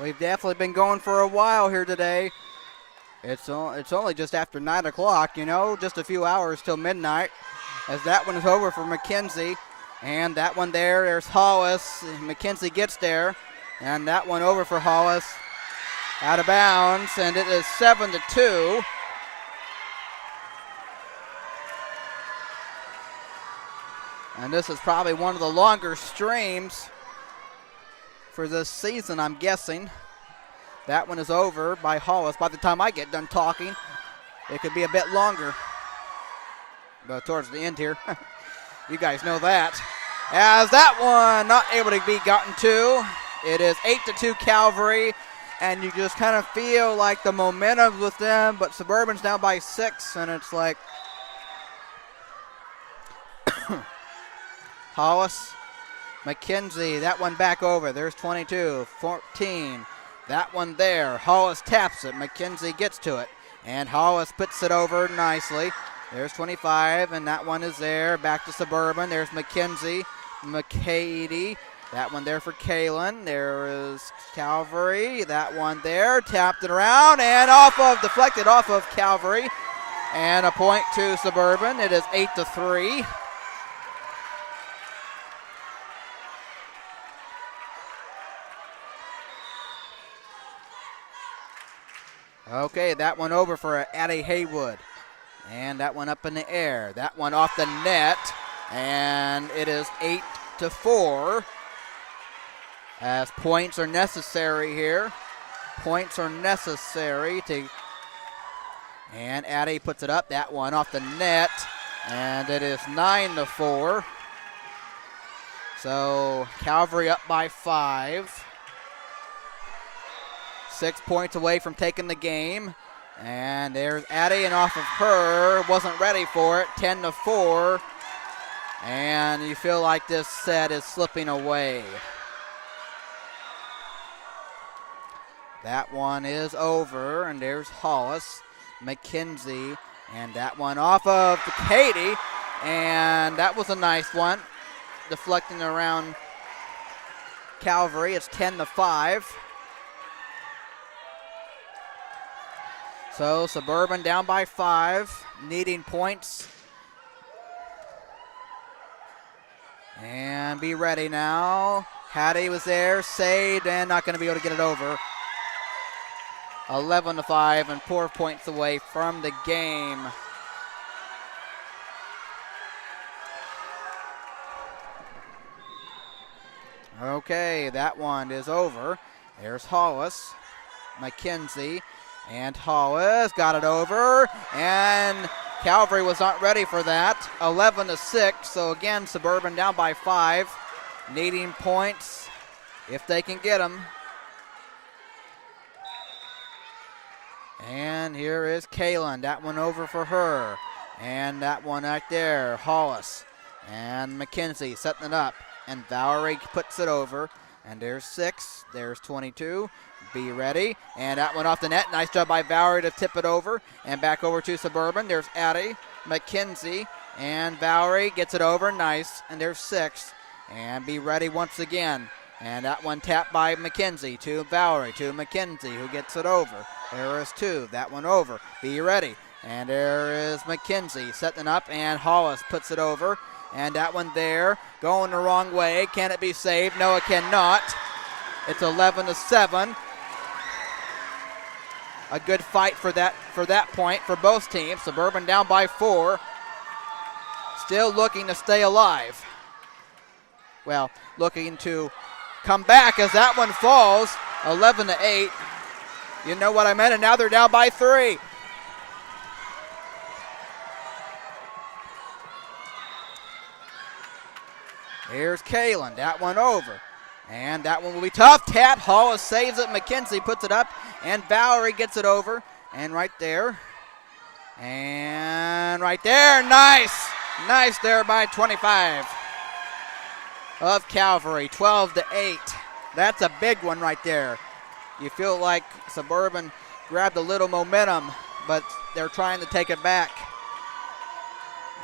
we've definitely been going for a while here today. It's only just after 9 o'clock, you know, just a few hours till midnight. As that one is over for McKenzie, and that one there's Hollis. McKenzie gets there, and that one over for Hollis, out of bounds, and it is 7-2. And this is probably one of the longer streams for this season, I'm guessing. That one is over by Hollis. By the time I get done talking, it could be a bit longer. But towards the end here, you guys know that. As that one not able to be gotten to, it is 8-2 Calvary, and you just kind of feel like the momentum's with them, but Suburban's down by 6, and it's like Hollis, McKenzie, that one back over. There's 22, 14. That one there. Hollis taps it. McKenzie gets to it. And Hollis puts it over nicely. There's 25, and that one is there. Back to Suburban. There's McKenzie. McCady. That one there for Kalen. There is Calvary. That one there. Tapped it around and deflected off of Calvary. And a point to Suburban. It is 8-3. Okay, that one over for Addie Haywood. And that one up in the air. That one off the net. And it is 8-4. As points are necessary here. Points are necessary to. And Addie puts it up. That one off the net. And it is 9-4. So Calvary up by 5. 6 points away from taking the game. And there's Addie, and off of her, wasn't ready for it, 10-4. And you feel like this set is slipping away. That one is over, and there's Hollis, McKenzie, and that one off of Katie. And that was a nice one, deflecting around Calvary. It's 10-5. So Suburban down by 5, needing points. And be ready now. Hattie was there, saved, and not going to be able to get it over. 11-5 and 4 points away from the game. Okay, that one is over. There's Hollis, McKenzie. And Hollis got it over, and Calvary was not ready for that. 11-6, so again, Suburban down by 5, needing points if they can get them. And here is Kaylin, that one over for her. And that one right there, Hollis. And McKenzie setting it up, and Valerie puts it over. And there's 6, there's 22. Be ready, and that one off the net. Nice job by Valerie to tip it over, and back over to Suburban. There's Addie, McKenzie, and Valerie gets it over. Nice, and there's 6. And be ready once again. And that one tapped by McKenzie to Valerie, to McKenzie, who gets it over. There is 2. That one over. Be ready. And there is McKenzie setting up, and Hollis puts it over. And that one there, going the wrong way. Can it be saved? No, it cannot. It's 11-7. A good fight for that point for both teams. Suburban down by 4. Still looking to stay alive. Well, looking to come back as that one falls. 11-8. You know what I meant, and now they're down by 3. Here's Kalen. That one over. And that one will be tough. Tap. Hollis saves it. McKenzie puts it up. And Valerie gets it over. And right there. And right there. Nice. Nice there by 25 of Calvary. 12-8. That's a big one right there. You feel like Suburban grabbed a little momentum, but they're trying to take it back.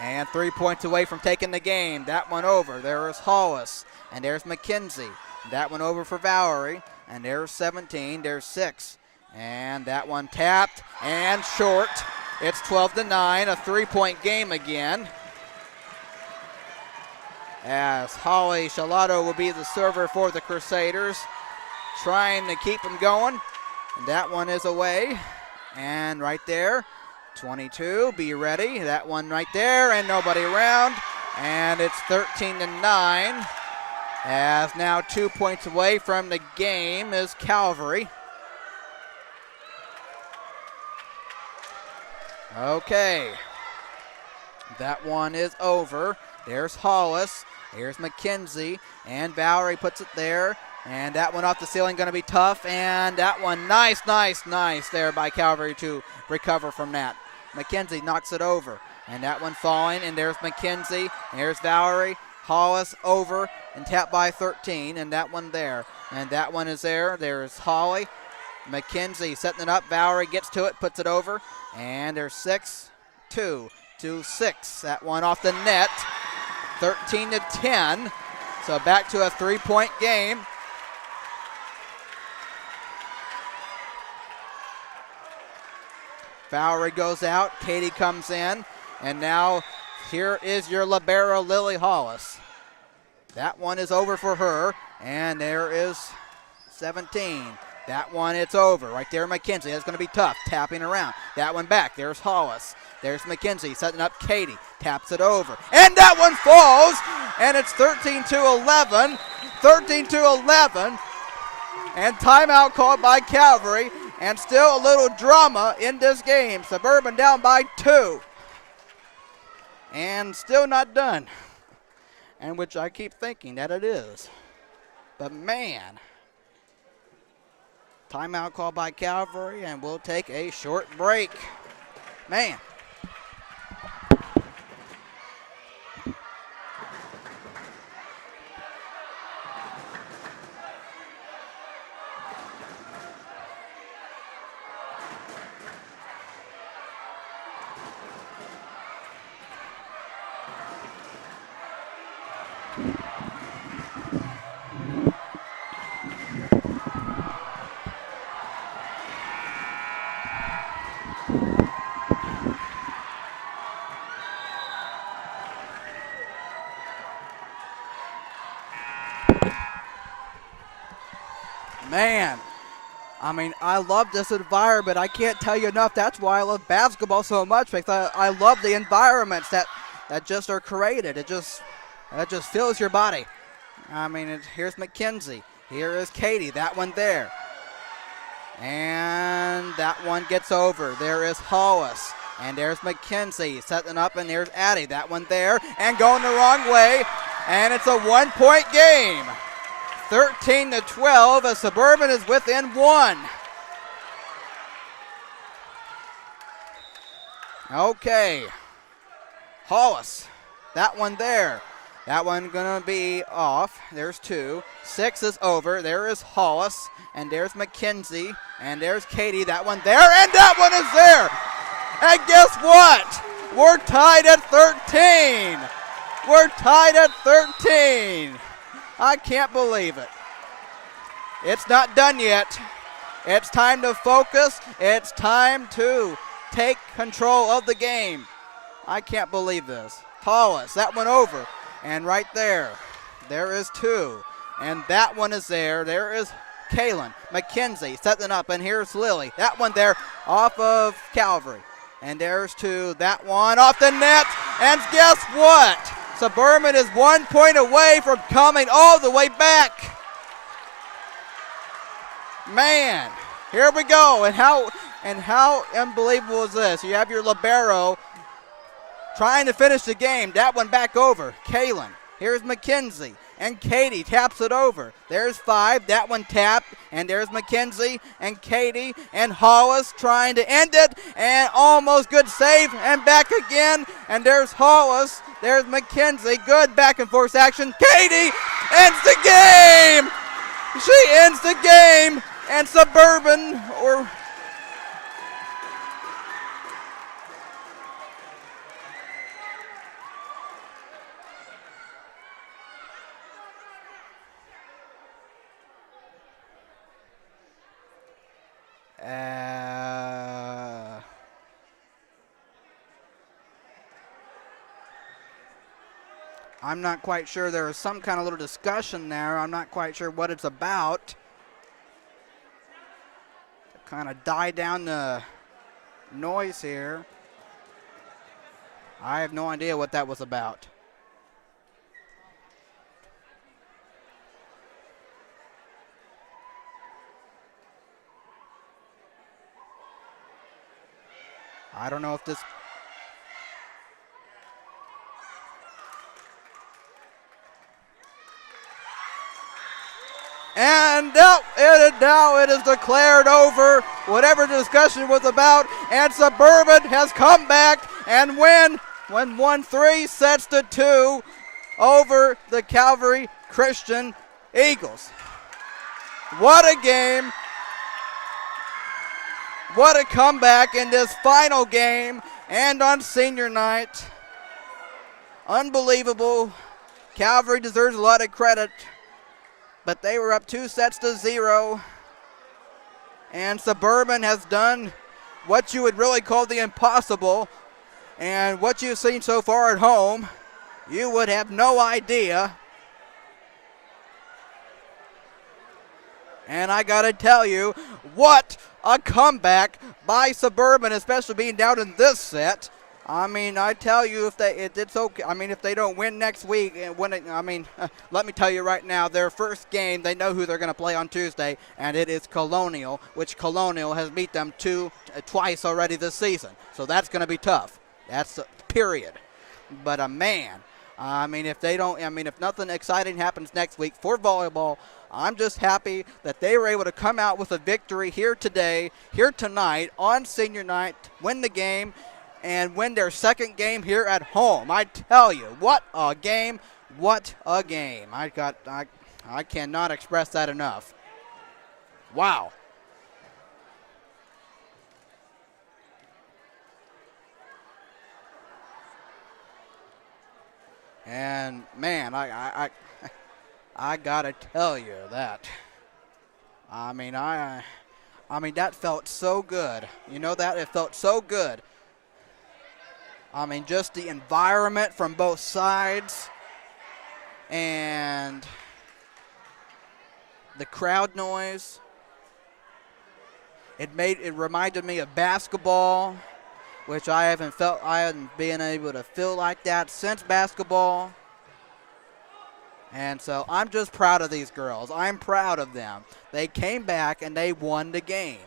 And 3 points away from taking the game. That one over. There is Hollis. And there's McKenzie. That one over for Valerie. And there's 17. There's 6. And that one tapped and short. It's 12-9. A 3-point game again. As Holly Shalato will be the server for the Crusaders. Trying to keep them going. And that one is away. And right there. 22, be ready. That one right there, and nobody around. And it's 13-9. As now 2 points away from the game is Calvary. Okay. That one is over. There's Hollis. Here's McKenzie. And Valerie puts it there. And that one off the ceiling going to be tough. And that one nice there by Calvary to recover from that. McKenzie knocks it over. And that one falling. And there's McKenzie. There's Valerie. Hollis over and tapped by 13. And that one there. And that one is there. There's Holly. McKenzie setting it up. Valerie gets to it, puts it over. And there's 6-2 to 6. That one off the net. 13-10. So back to a 3-point game. Valerie goes out. Katie comes in. And now here is your libero, Lily Hollis. That one is over for her. And there is 17. That one, it's over. Right there, McKenzie. That's going to be tough. Tapping around. That one back. There's Hollis. There's McKenzie setting up Katie. Taps it over. And that one falls. And it's 13-11. 13-11. And timeout called by Calvary. And still a little drama in this game. Suburban down by 2. And still not done. And which I keep thinking that it is. But man. Timeout called by Calvary, and we'll take a short break. Man. Man, I mean, I love this environment. I can't tell you enough. That's why I love basketball so much, because I love the environments that just are created. It just fills your body. I mean, here's McKenzie. Here is Katie. That one there. And that one gets over. There is Hollis. And there's McKenzie setting up, and there's Addie. That one there. And going the wrong way. And it's a 1-point game. 13-12, as Suburban is within 1. Okay. Hollis. That one there. That one gonna be off. There's 2. 6 is over. There is Hollis. And there's McKenzie. And there's Katie. That one there. And that one is there. And guess what? We're tied at 13. We're tied at 13. I can't believe it. It's not done yet. It's time to focus. It's time to take control of the game. I can't believe this. Hollis, that one over. And right there is 2. And that one is there. There is Kaylin. McKenzie setting up, and here's Lily. That one there off of Calvary. And there's 2. That one off the net. And guess what? Suburban is 1 point away from coming all the way back. Man, here we go. And how unbelievable is this? You have your libero trying to finish the game. That one back over. Kaylin. Here's McKenzie. And Katie taps it over. There's 5. That one tapped. And there's McKenzie and Katie and Hollis trying to end it. And almost good save. And back again. And there's Hollis. There's McKenzie. Good back and forth action. Katie ends the game. She ends the game. And Suburban or I'm not quite sure. There was some kind of little discussion there. I'm not quite sure what it's about. To kind of die down the noise here. I have no idea what that was about. I don't know if this... And now it is declared over, whatever the discussion was about, and Suburban has come back and won 3 sets to 2 over the Calvary Christian Eagles. What a game. What a comeback in this final game and on senior night. Unbelievable. Calvary deserves a lot of credit, but they were up 2 sets to 0. And Suburban has done what you would really call the impossible. And what you've seen so far at home, you would have no idea. And I got to tell you, what a comeback by Suburban, especially being down in this set. I mean, I tell you, it's okay. I mean, if they don't win next week, let me tell you right now, their first game, they know who they're going to play on Tuesday, and it is Colonial, which Colonial has beat them twice already this season. So that's going to be tough. That's period. But man, if nothing exciting happens next week for volleyball, I'm just happy that they were able to come out with a victory here tonight on senior night, win the game, and win their second game here at home. I tell you, what a game, what a game. I cannot express that enough. Wow. And man, I gotta tell you that. I mean, that felt so good. You know that? It felt so good. I mean, just the environment from both sides and the crowd noise. It reminded me of basketball, which I hadn't been able to feel like that since basketball. And so I'm just proud of these girls. I'm proud of them. They came back and they won the game.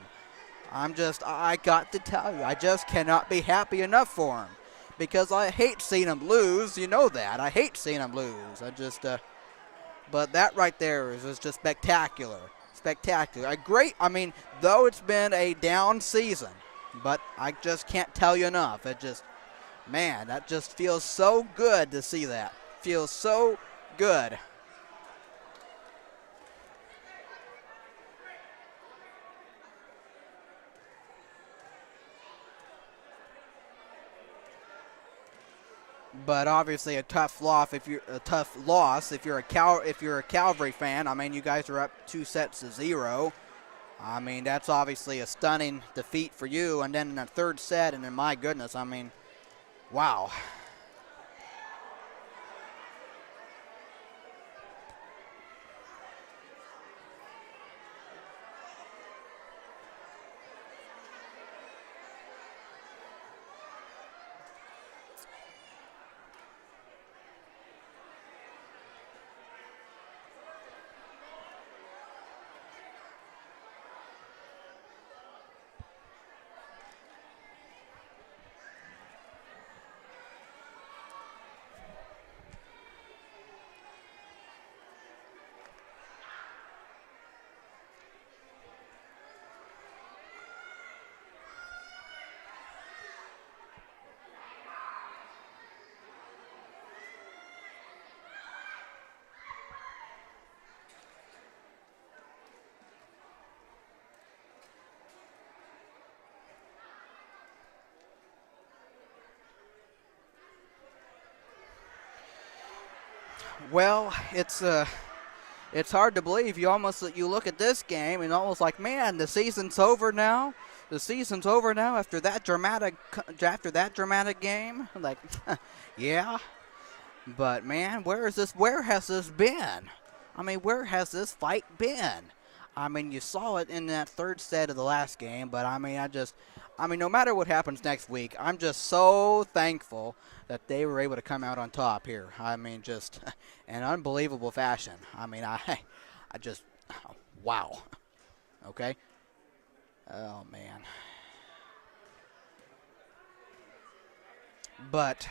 I got to tell you, I just cannot be happy enough for them. Because I hate seeing them lose. You know that. I hate seeing them lose. But that right there is just spectacular. Spectacular. Though it's been a down season, but I just can't tell you enough. That just feels so good to see that. Feels so good. but obviously a tough loss if you're a Calvary fan. I mean, you guys are up 2-0. I mean, that's obviously a stunning defeat for you. And then in the third set, and then my goodness, I mean, wow. Well, it's hard to believe. You look at this game and almost like, man, the season's over now. The season's over now after that dramatic game. Like, yeah. But man, where has this been? I mean, where has this fight been? I mean, you saw it in that third set of the last game, but I mean, no matter what happens next week, I'm just so thankful that they were able to come out on top here. I mean, just in unbelievable fashion. I mean, I just, wow. Okay. Oh man. But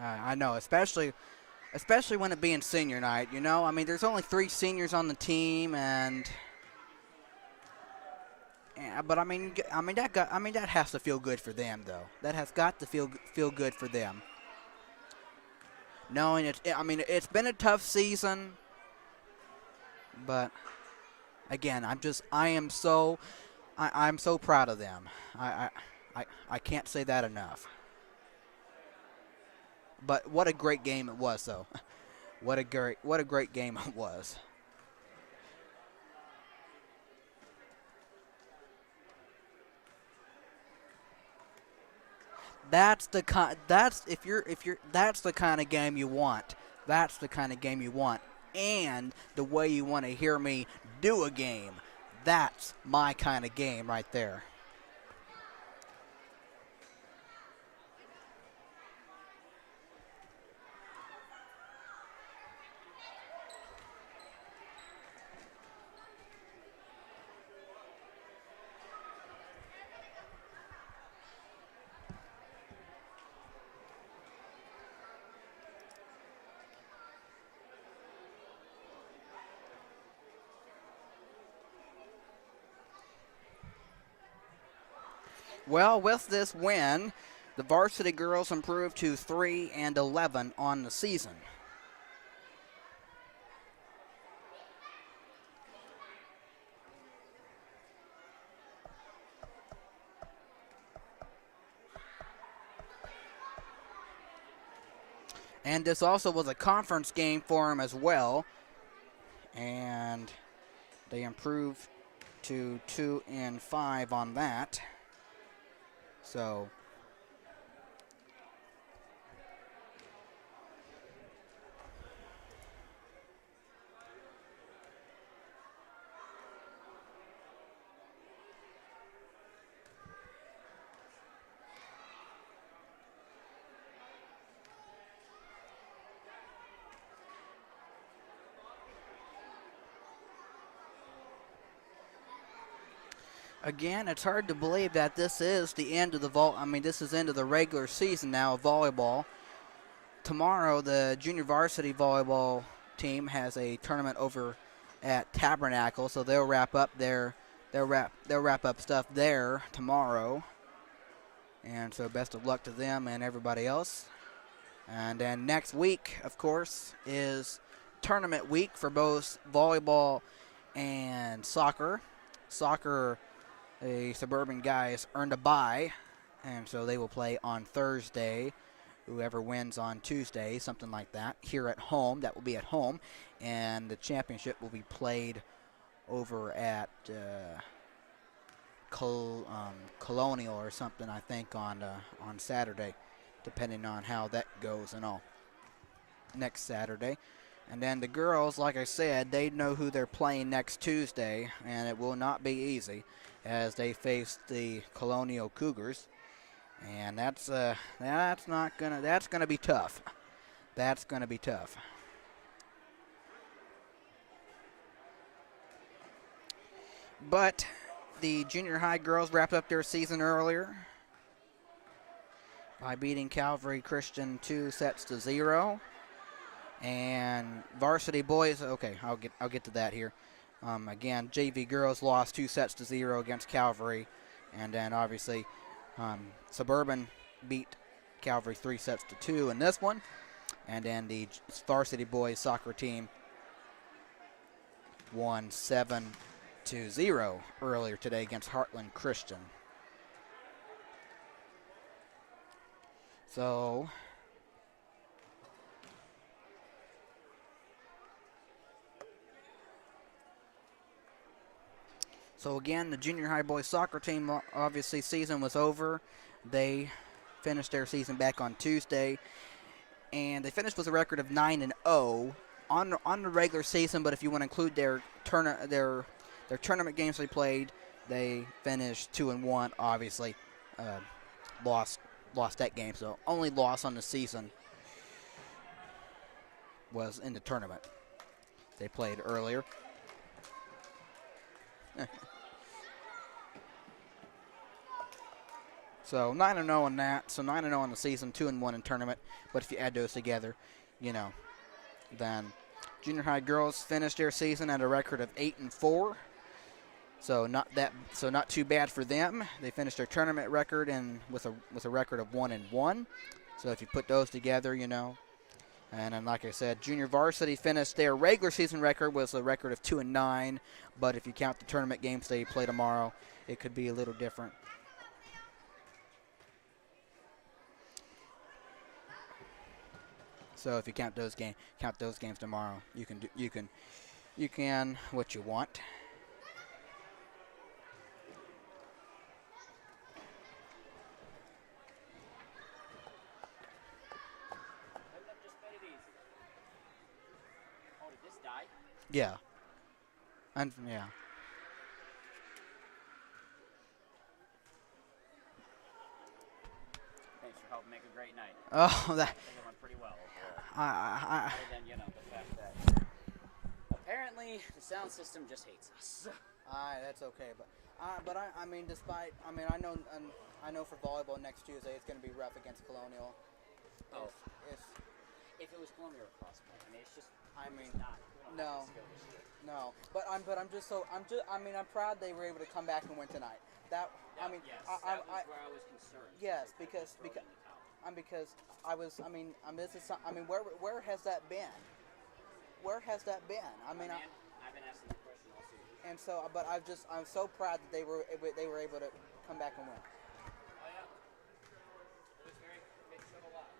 I know, especially when it being senior night. You know, I mean, there's only 3 seniors on the team, and yeah, but I mean that has to feel good for them, though. That has got to feel good for them. Knowing it's been a tough season, but again, I'm so proud of them. I can't say that enough. But what a great game it was, though. What a great game it was. That's the kind of game you want. That's the kind of game you want. And the way you want to hear me do a game. That's my kind of game right there. Well, with this win, the varsity girls improved to 3-11 on the season. And this also was a conference game for them as well. And they improved to 2-5 on that. So again, it's hard to believe that this is the end of this is end of the regular season now of volleyball. Tomorrow, the junior varsity volleyball team has a tournament over at Tabernacle, so they'll wrap up stuff there tomorrow. And so, best of luck to them and everybody else. And then next week, of course, is tournament week for both volleyball and soccer. soccer, the Suburban guys earned a bye, and so they will play on Thursday. Whoever wins on Tuesday, something like that, here at home. That will be at home, and the championship will be played over at Colonial or something, I think, on Saturday, depending on how that goes and all. Next Saturday. And then the girls, like I said, they know who they're playing next Tuesday, and it will not be easy as they face the Colonial Cougars. And that's gonna be tough. That's gonna be tough. But the junior high girls wrapped up their season earlier by beating Calvary Christian 2-0. And varsity boys, okay, I'll get to that here. Again, JV girls lost 2-0 against Calvary, and then obviously Suburban beat Calvary 3-2 in this one, and then the varsity boys soccer team won 7-0 earlier today against Heartland Christian. So again, the junior high boys soccer team, obviously season was over. They finished their season back on Tuesday, and they finished with a record of 9-0 on the regular season. But if you want to include their tournament games they played, they finished 2-1. Obviously, lost that game. So only loss on the season was in the tournament they played earlier. So 9-0 on that. So 9-0 on the season, 2-1 in tournament. But if you add those together, then junior high girls finished their season at a record of 8-4. So not too bad for them. They finished their tournament record and with a record of 1-1. So if you put those together, and then like I said, junior varsity finished their regular season record was a record of 2-9. But if you count the tournament games they play tomorrow, it could be a little different. So if you count those games tomorrow, you can what you want. Just made it easy. Oh, did this die? Yeah. And yeah. Thanks for helping make a great night. Oh, that. I think it went pretty well overall. I Other than, the fact that apparently the sound system just hates us. that's okay, but I mean, I know for volleyball next Tuesday it's going to be rough against Colonial. Oh. If it was Colonial across, it's just. No. But I'm proud they were able to come back and win tonight. That was where I was concerned. Yes, because where has that been? Where has that been? I've been asking that question all season. And so, but I'm so proud that they were able to come back and win. Oh yeah. It was it showed a lot.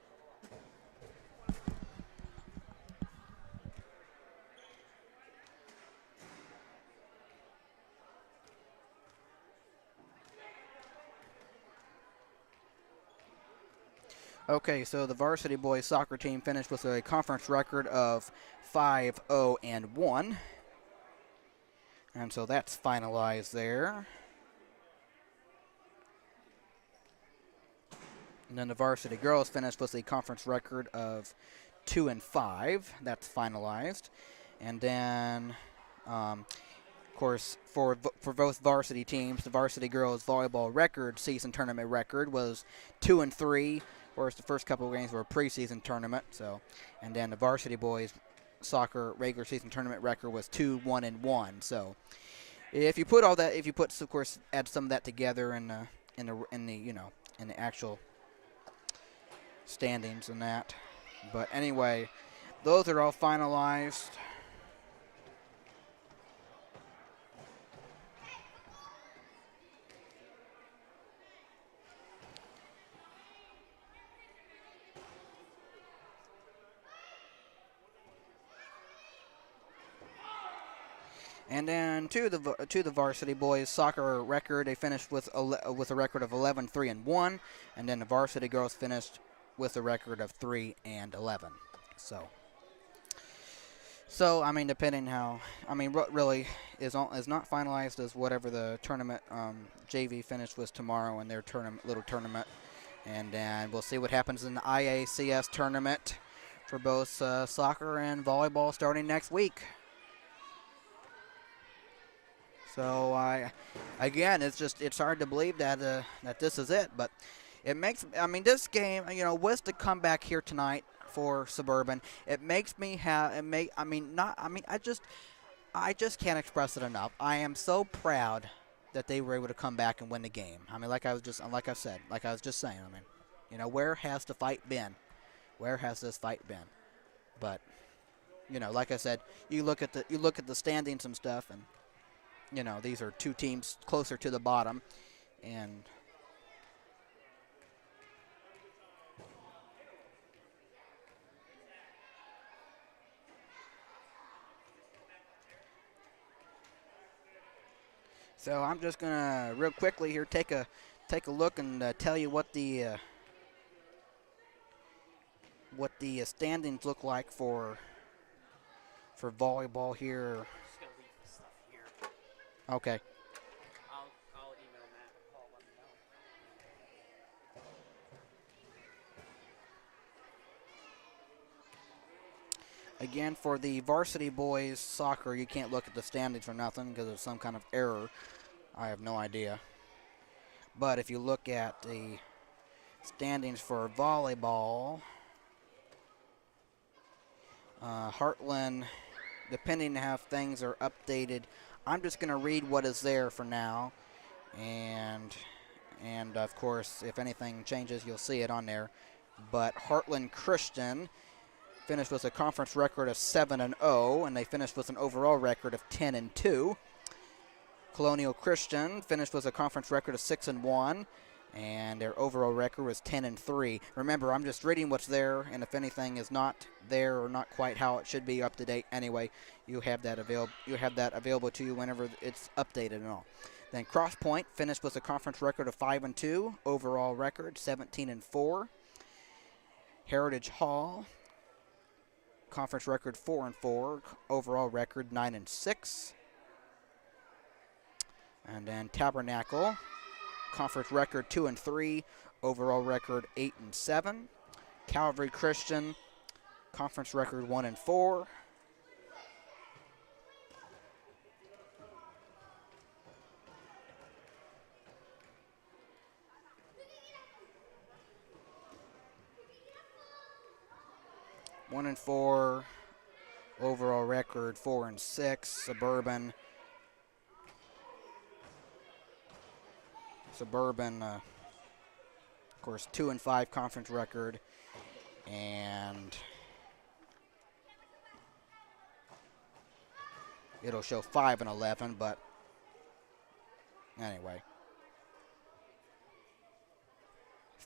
Okay, so the varsity boys soccer team finished with a conference record of 5-0-1. And so that's finalized there. And then the varsity girls finished with a conference record of 2-5. That's finalized. And then, of course, for both varsity teams, the varsity girls volleyball record, season tournament record, was 2-3. Of course, the first couple of games were a preseason tournament. So, and then the varsity boys soccer regular season tournament record was 2-1-1. So, if you put of course, add some of that together in the actual standings and that. But anyway, those are all finalized. And then to the varsity boys soccer record, they finished with a record of 11-3-1, and then the varsity girls finished with a record of 3-11. So I mean, depending how, I mean, what really is not finalized is whatever the tournament JV finish was tomorrow in their little tournament, and then we'll see what happens in the IACS tournament for both soccer and volleyball starting next week. So again, it's hard to believe that this is it, but it makes, I mean, this game, was to come back here tonight for Suburban. It makes me I just can't express it enough. I am so proud that they were able to come back and win the game. I mean, like I was just saying, I mean, where has the fight been? Where has this fight been? But, like I said, you look at the standings and stuff, and these are two teams closer to the bottom, and so I'm just gonna real quickly here take a look and tell you what the standings look like for volleyball here. I'm just gonna leave this stuff here. Okay. I'll email Matt or call, let him know. Again, for the varsity boys soccer, you can't look at the standings for nothing because of some kind of error. I have no idea. But if you look at the standings for volleyball, Heartland, depending on how things are updated, I'm just going to read what is there for now. And of course, if anything changes, you'll see it on there. But Heartland Christian finished with a conference record of 7-0, and they finished with an overall record of 10-2. Colonial Christian finished with a conference record of 6-1, and their overall record was 10-3. Remember, I'm just reading what's there, and if anything is not there or not quite how it should be up to date anyway, you have that available to you whenever it's updated and all. Then Cross Point finished with a conference record of 5-2, overall record 17-4. Heritage Hall, conference record 4-4, overall record 9-6. And then Tabernacle, conference record 2-3, overall record 8-7. Calvary Christian, conference record 1-4. One and 4, overall record 4-6. Suburban, of course, 2-5 conference record, and it'll show 5-11, but anyway,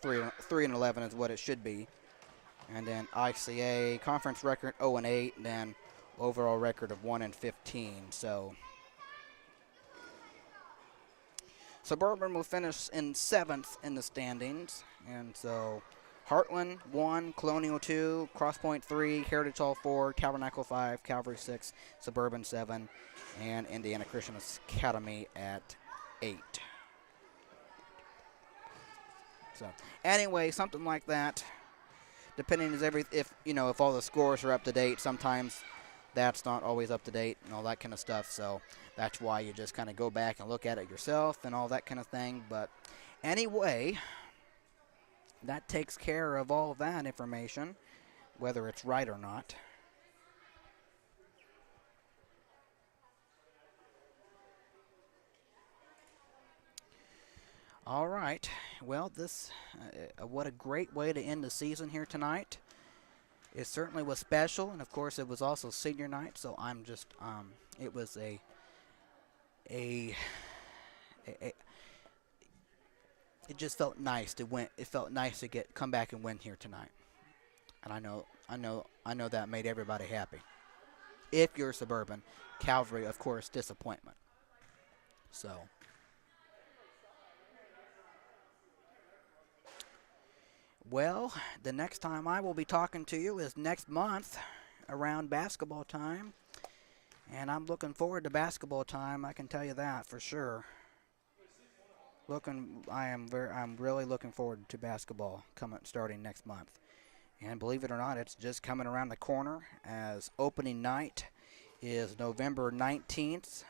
3-11 is what it should be. And then ICA conference record 0-8, and then overall record of 1-15. So Suburban will finish in 7th in the standings, and so Heartland 1, Colonial 2, Cross Point 3, Heritage Hall 4, Tabernacle 5, Calvary 6, Suburban 7, and Indiana Christian Academy at 8. So anyway, something like that. Depending if all the scores are up to date, sometimes that's not always up to date and all that kind of stuff. So that's why you just kind of go back and look at it yourself and all that kind of thing. But anyway, that takes care of all of that information, whether it's right or not. All right. Well, what a great way to end the season here tonight. It certainly was special, and of course, it was also senior night. So I'm just, it was it just felt nice to win. It felt nice to come back and win here tonight, and I know that made everybody happy. if you're Suburban. Calvary, of course, disappointment. So, well, the next time I will be talking to you is next month around basketball time. And I'm looking forward to basketball time, I can tell you that for sure. I'm really looking forward to basketball starting next month. And believe it or not, it's just coming around the corner as opening night is November 19th.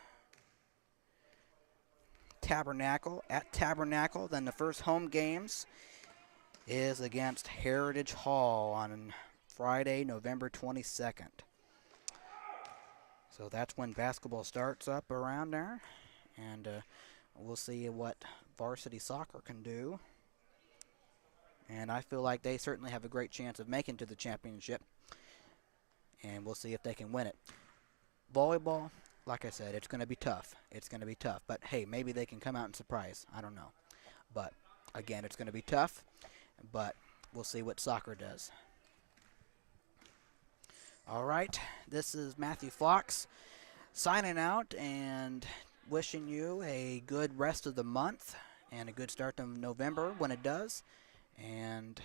Tabernacle. Then the first home games is against Heritage Hall on Friday, November 22nd. So that's when basketball starts up around there. And we'll see what varsity soccer can do. And I feel like they certainly have a great chance of making to the championship. And we'll see if they can win it. Volleyball, like I said, it's going to be tough. It's going to be tough. But, hey, maybe they can come out and surprise. I don't know. But, again, it's going to be tough. But we'll see what soccer does. All right. This is Matthew Fox signing out and wishing you a good rest of the month and a good start to November when it does. And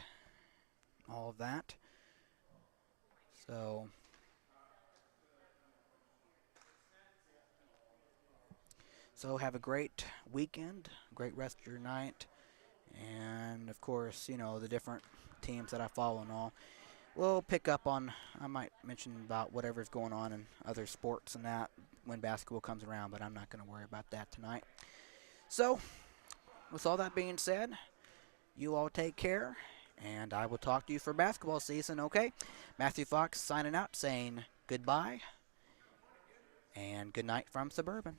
all of that. So have a great weekend, great rest of your night, and of course, the different teams that I follow and all. We'll pick up on, I might mention about whatever's going on in other sports and that when basketball comes around, but I'm not going to worry about that tonight. So, with all that being said, you all take care, and I will talk to you for basketball season, okay? Matthew Fox signing out, saying goodbye, and good night from Suburban.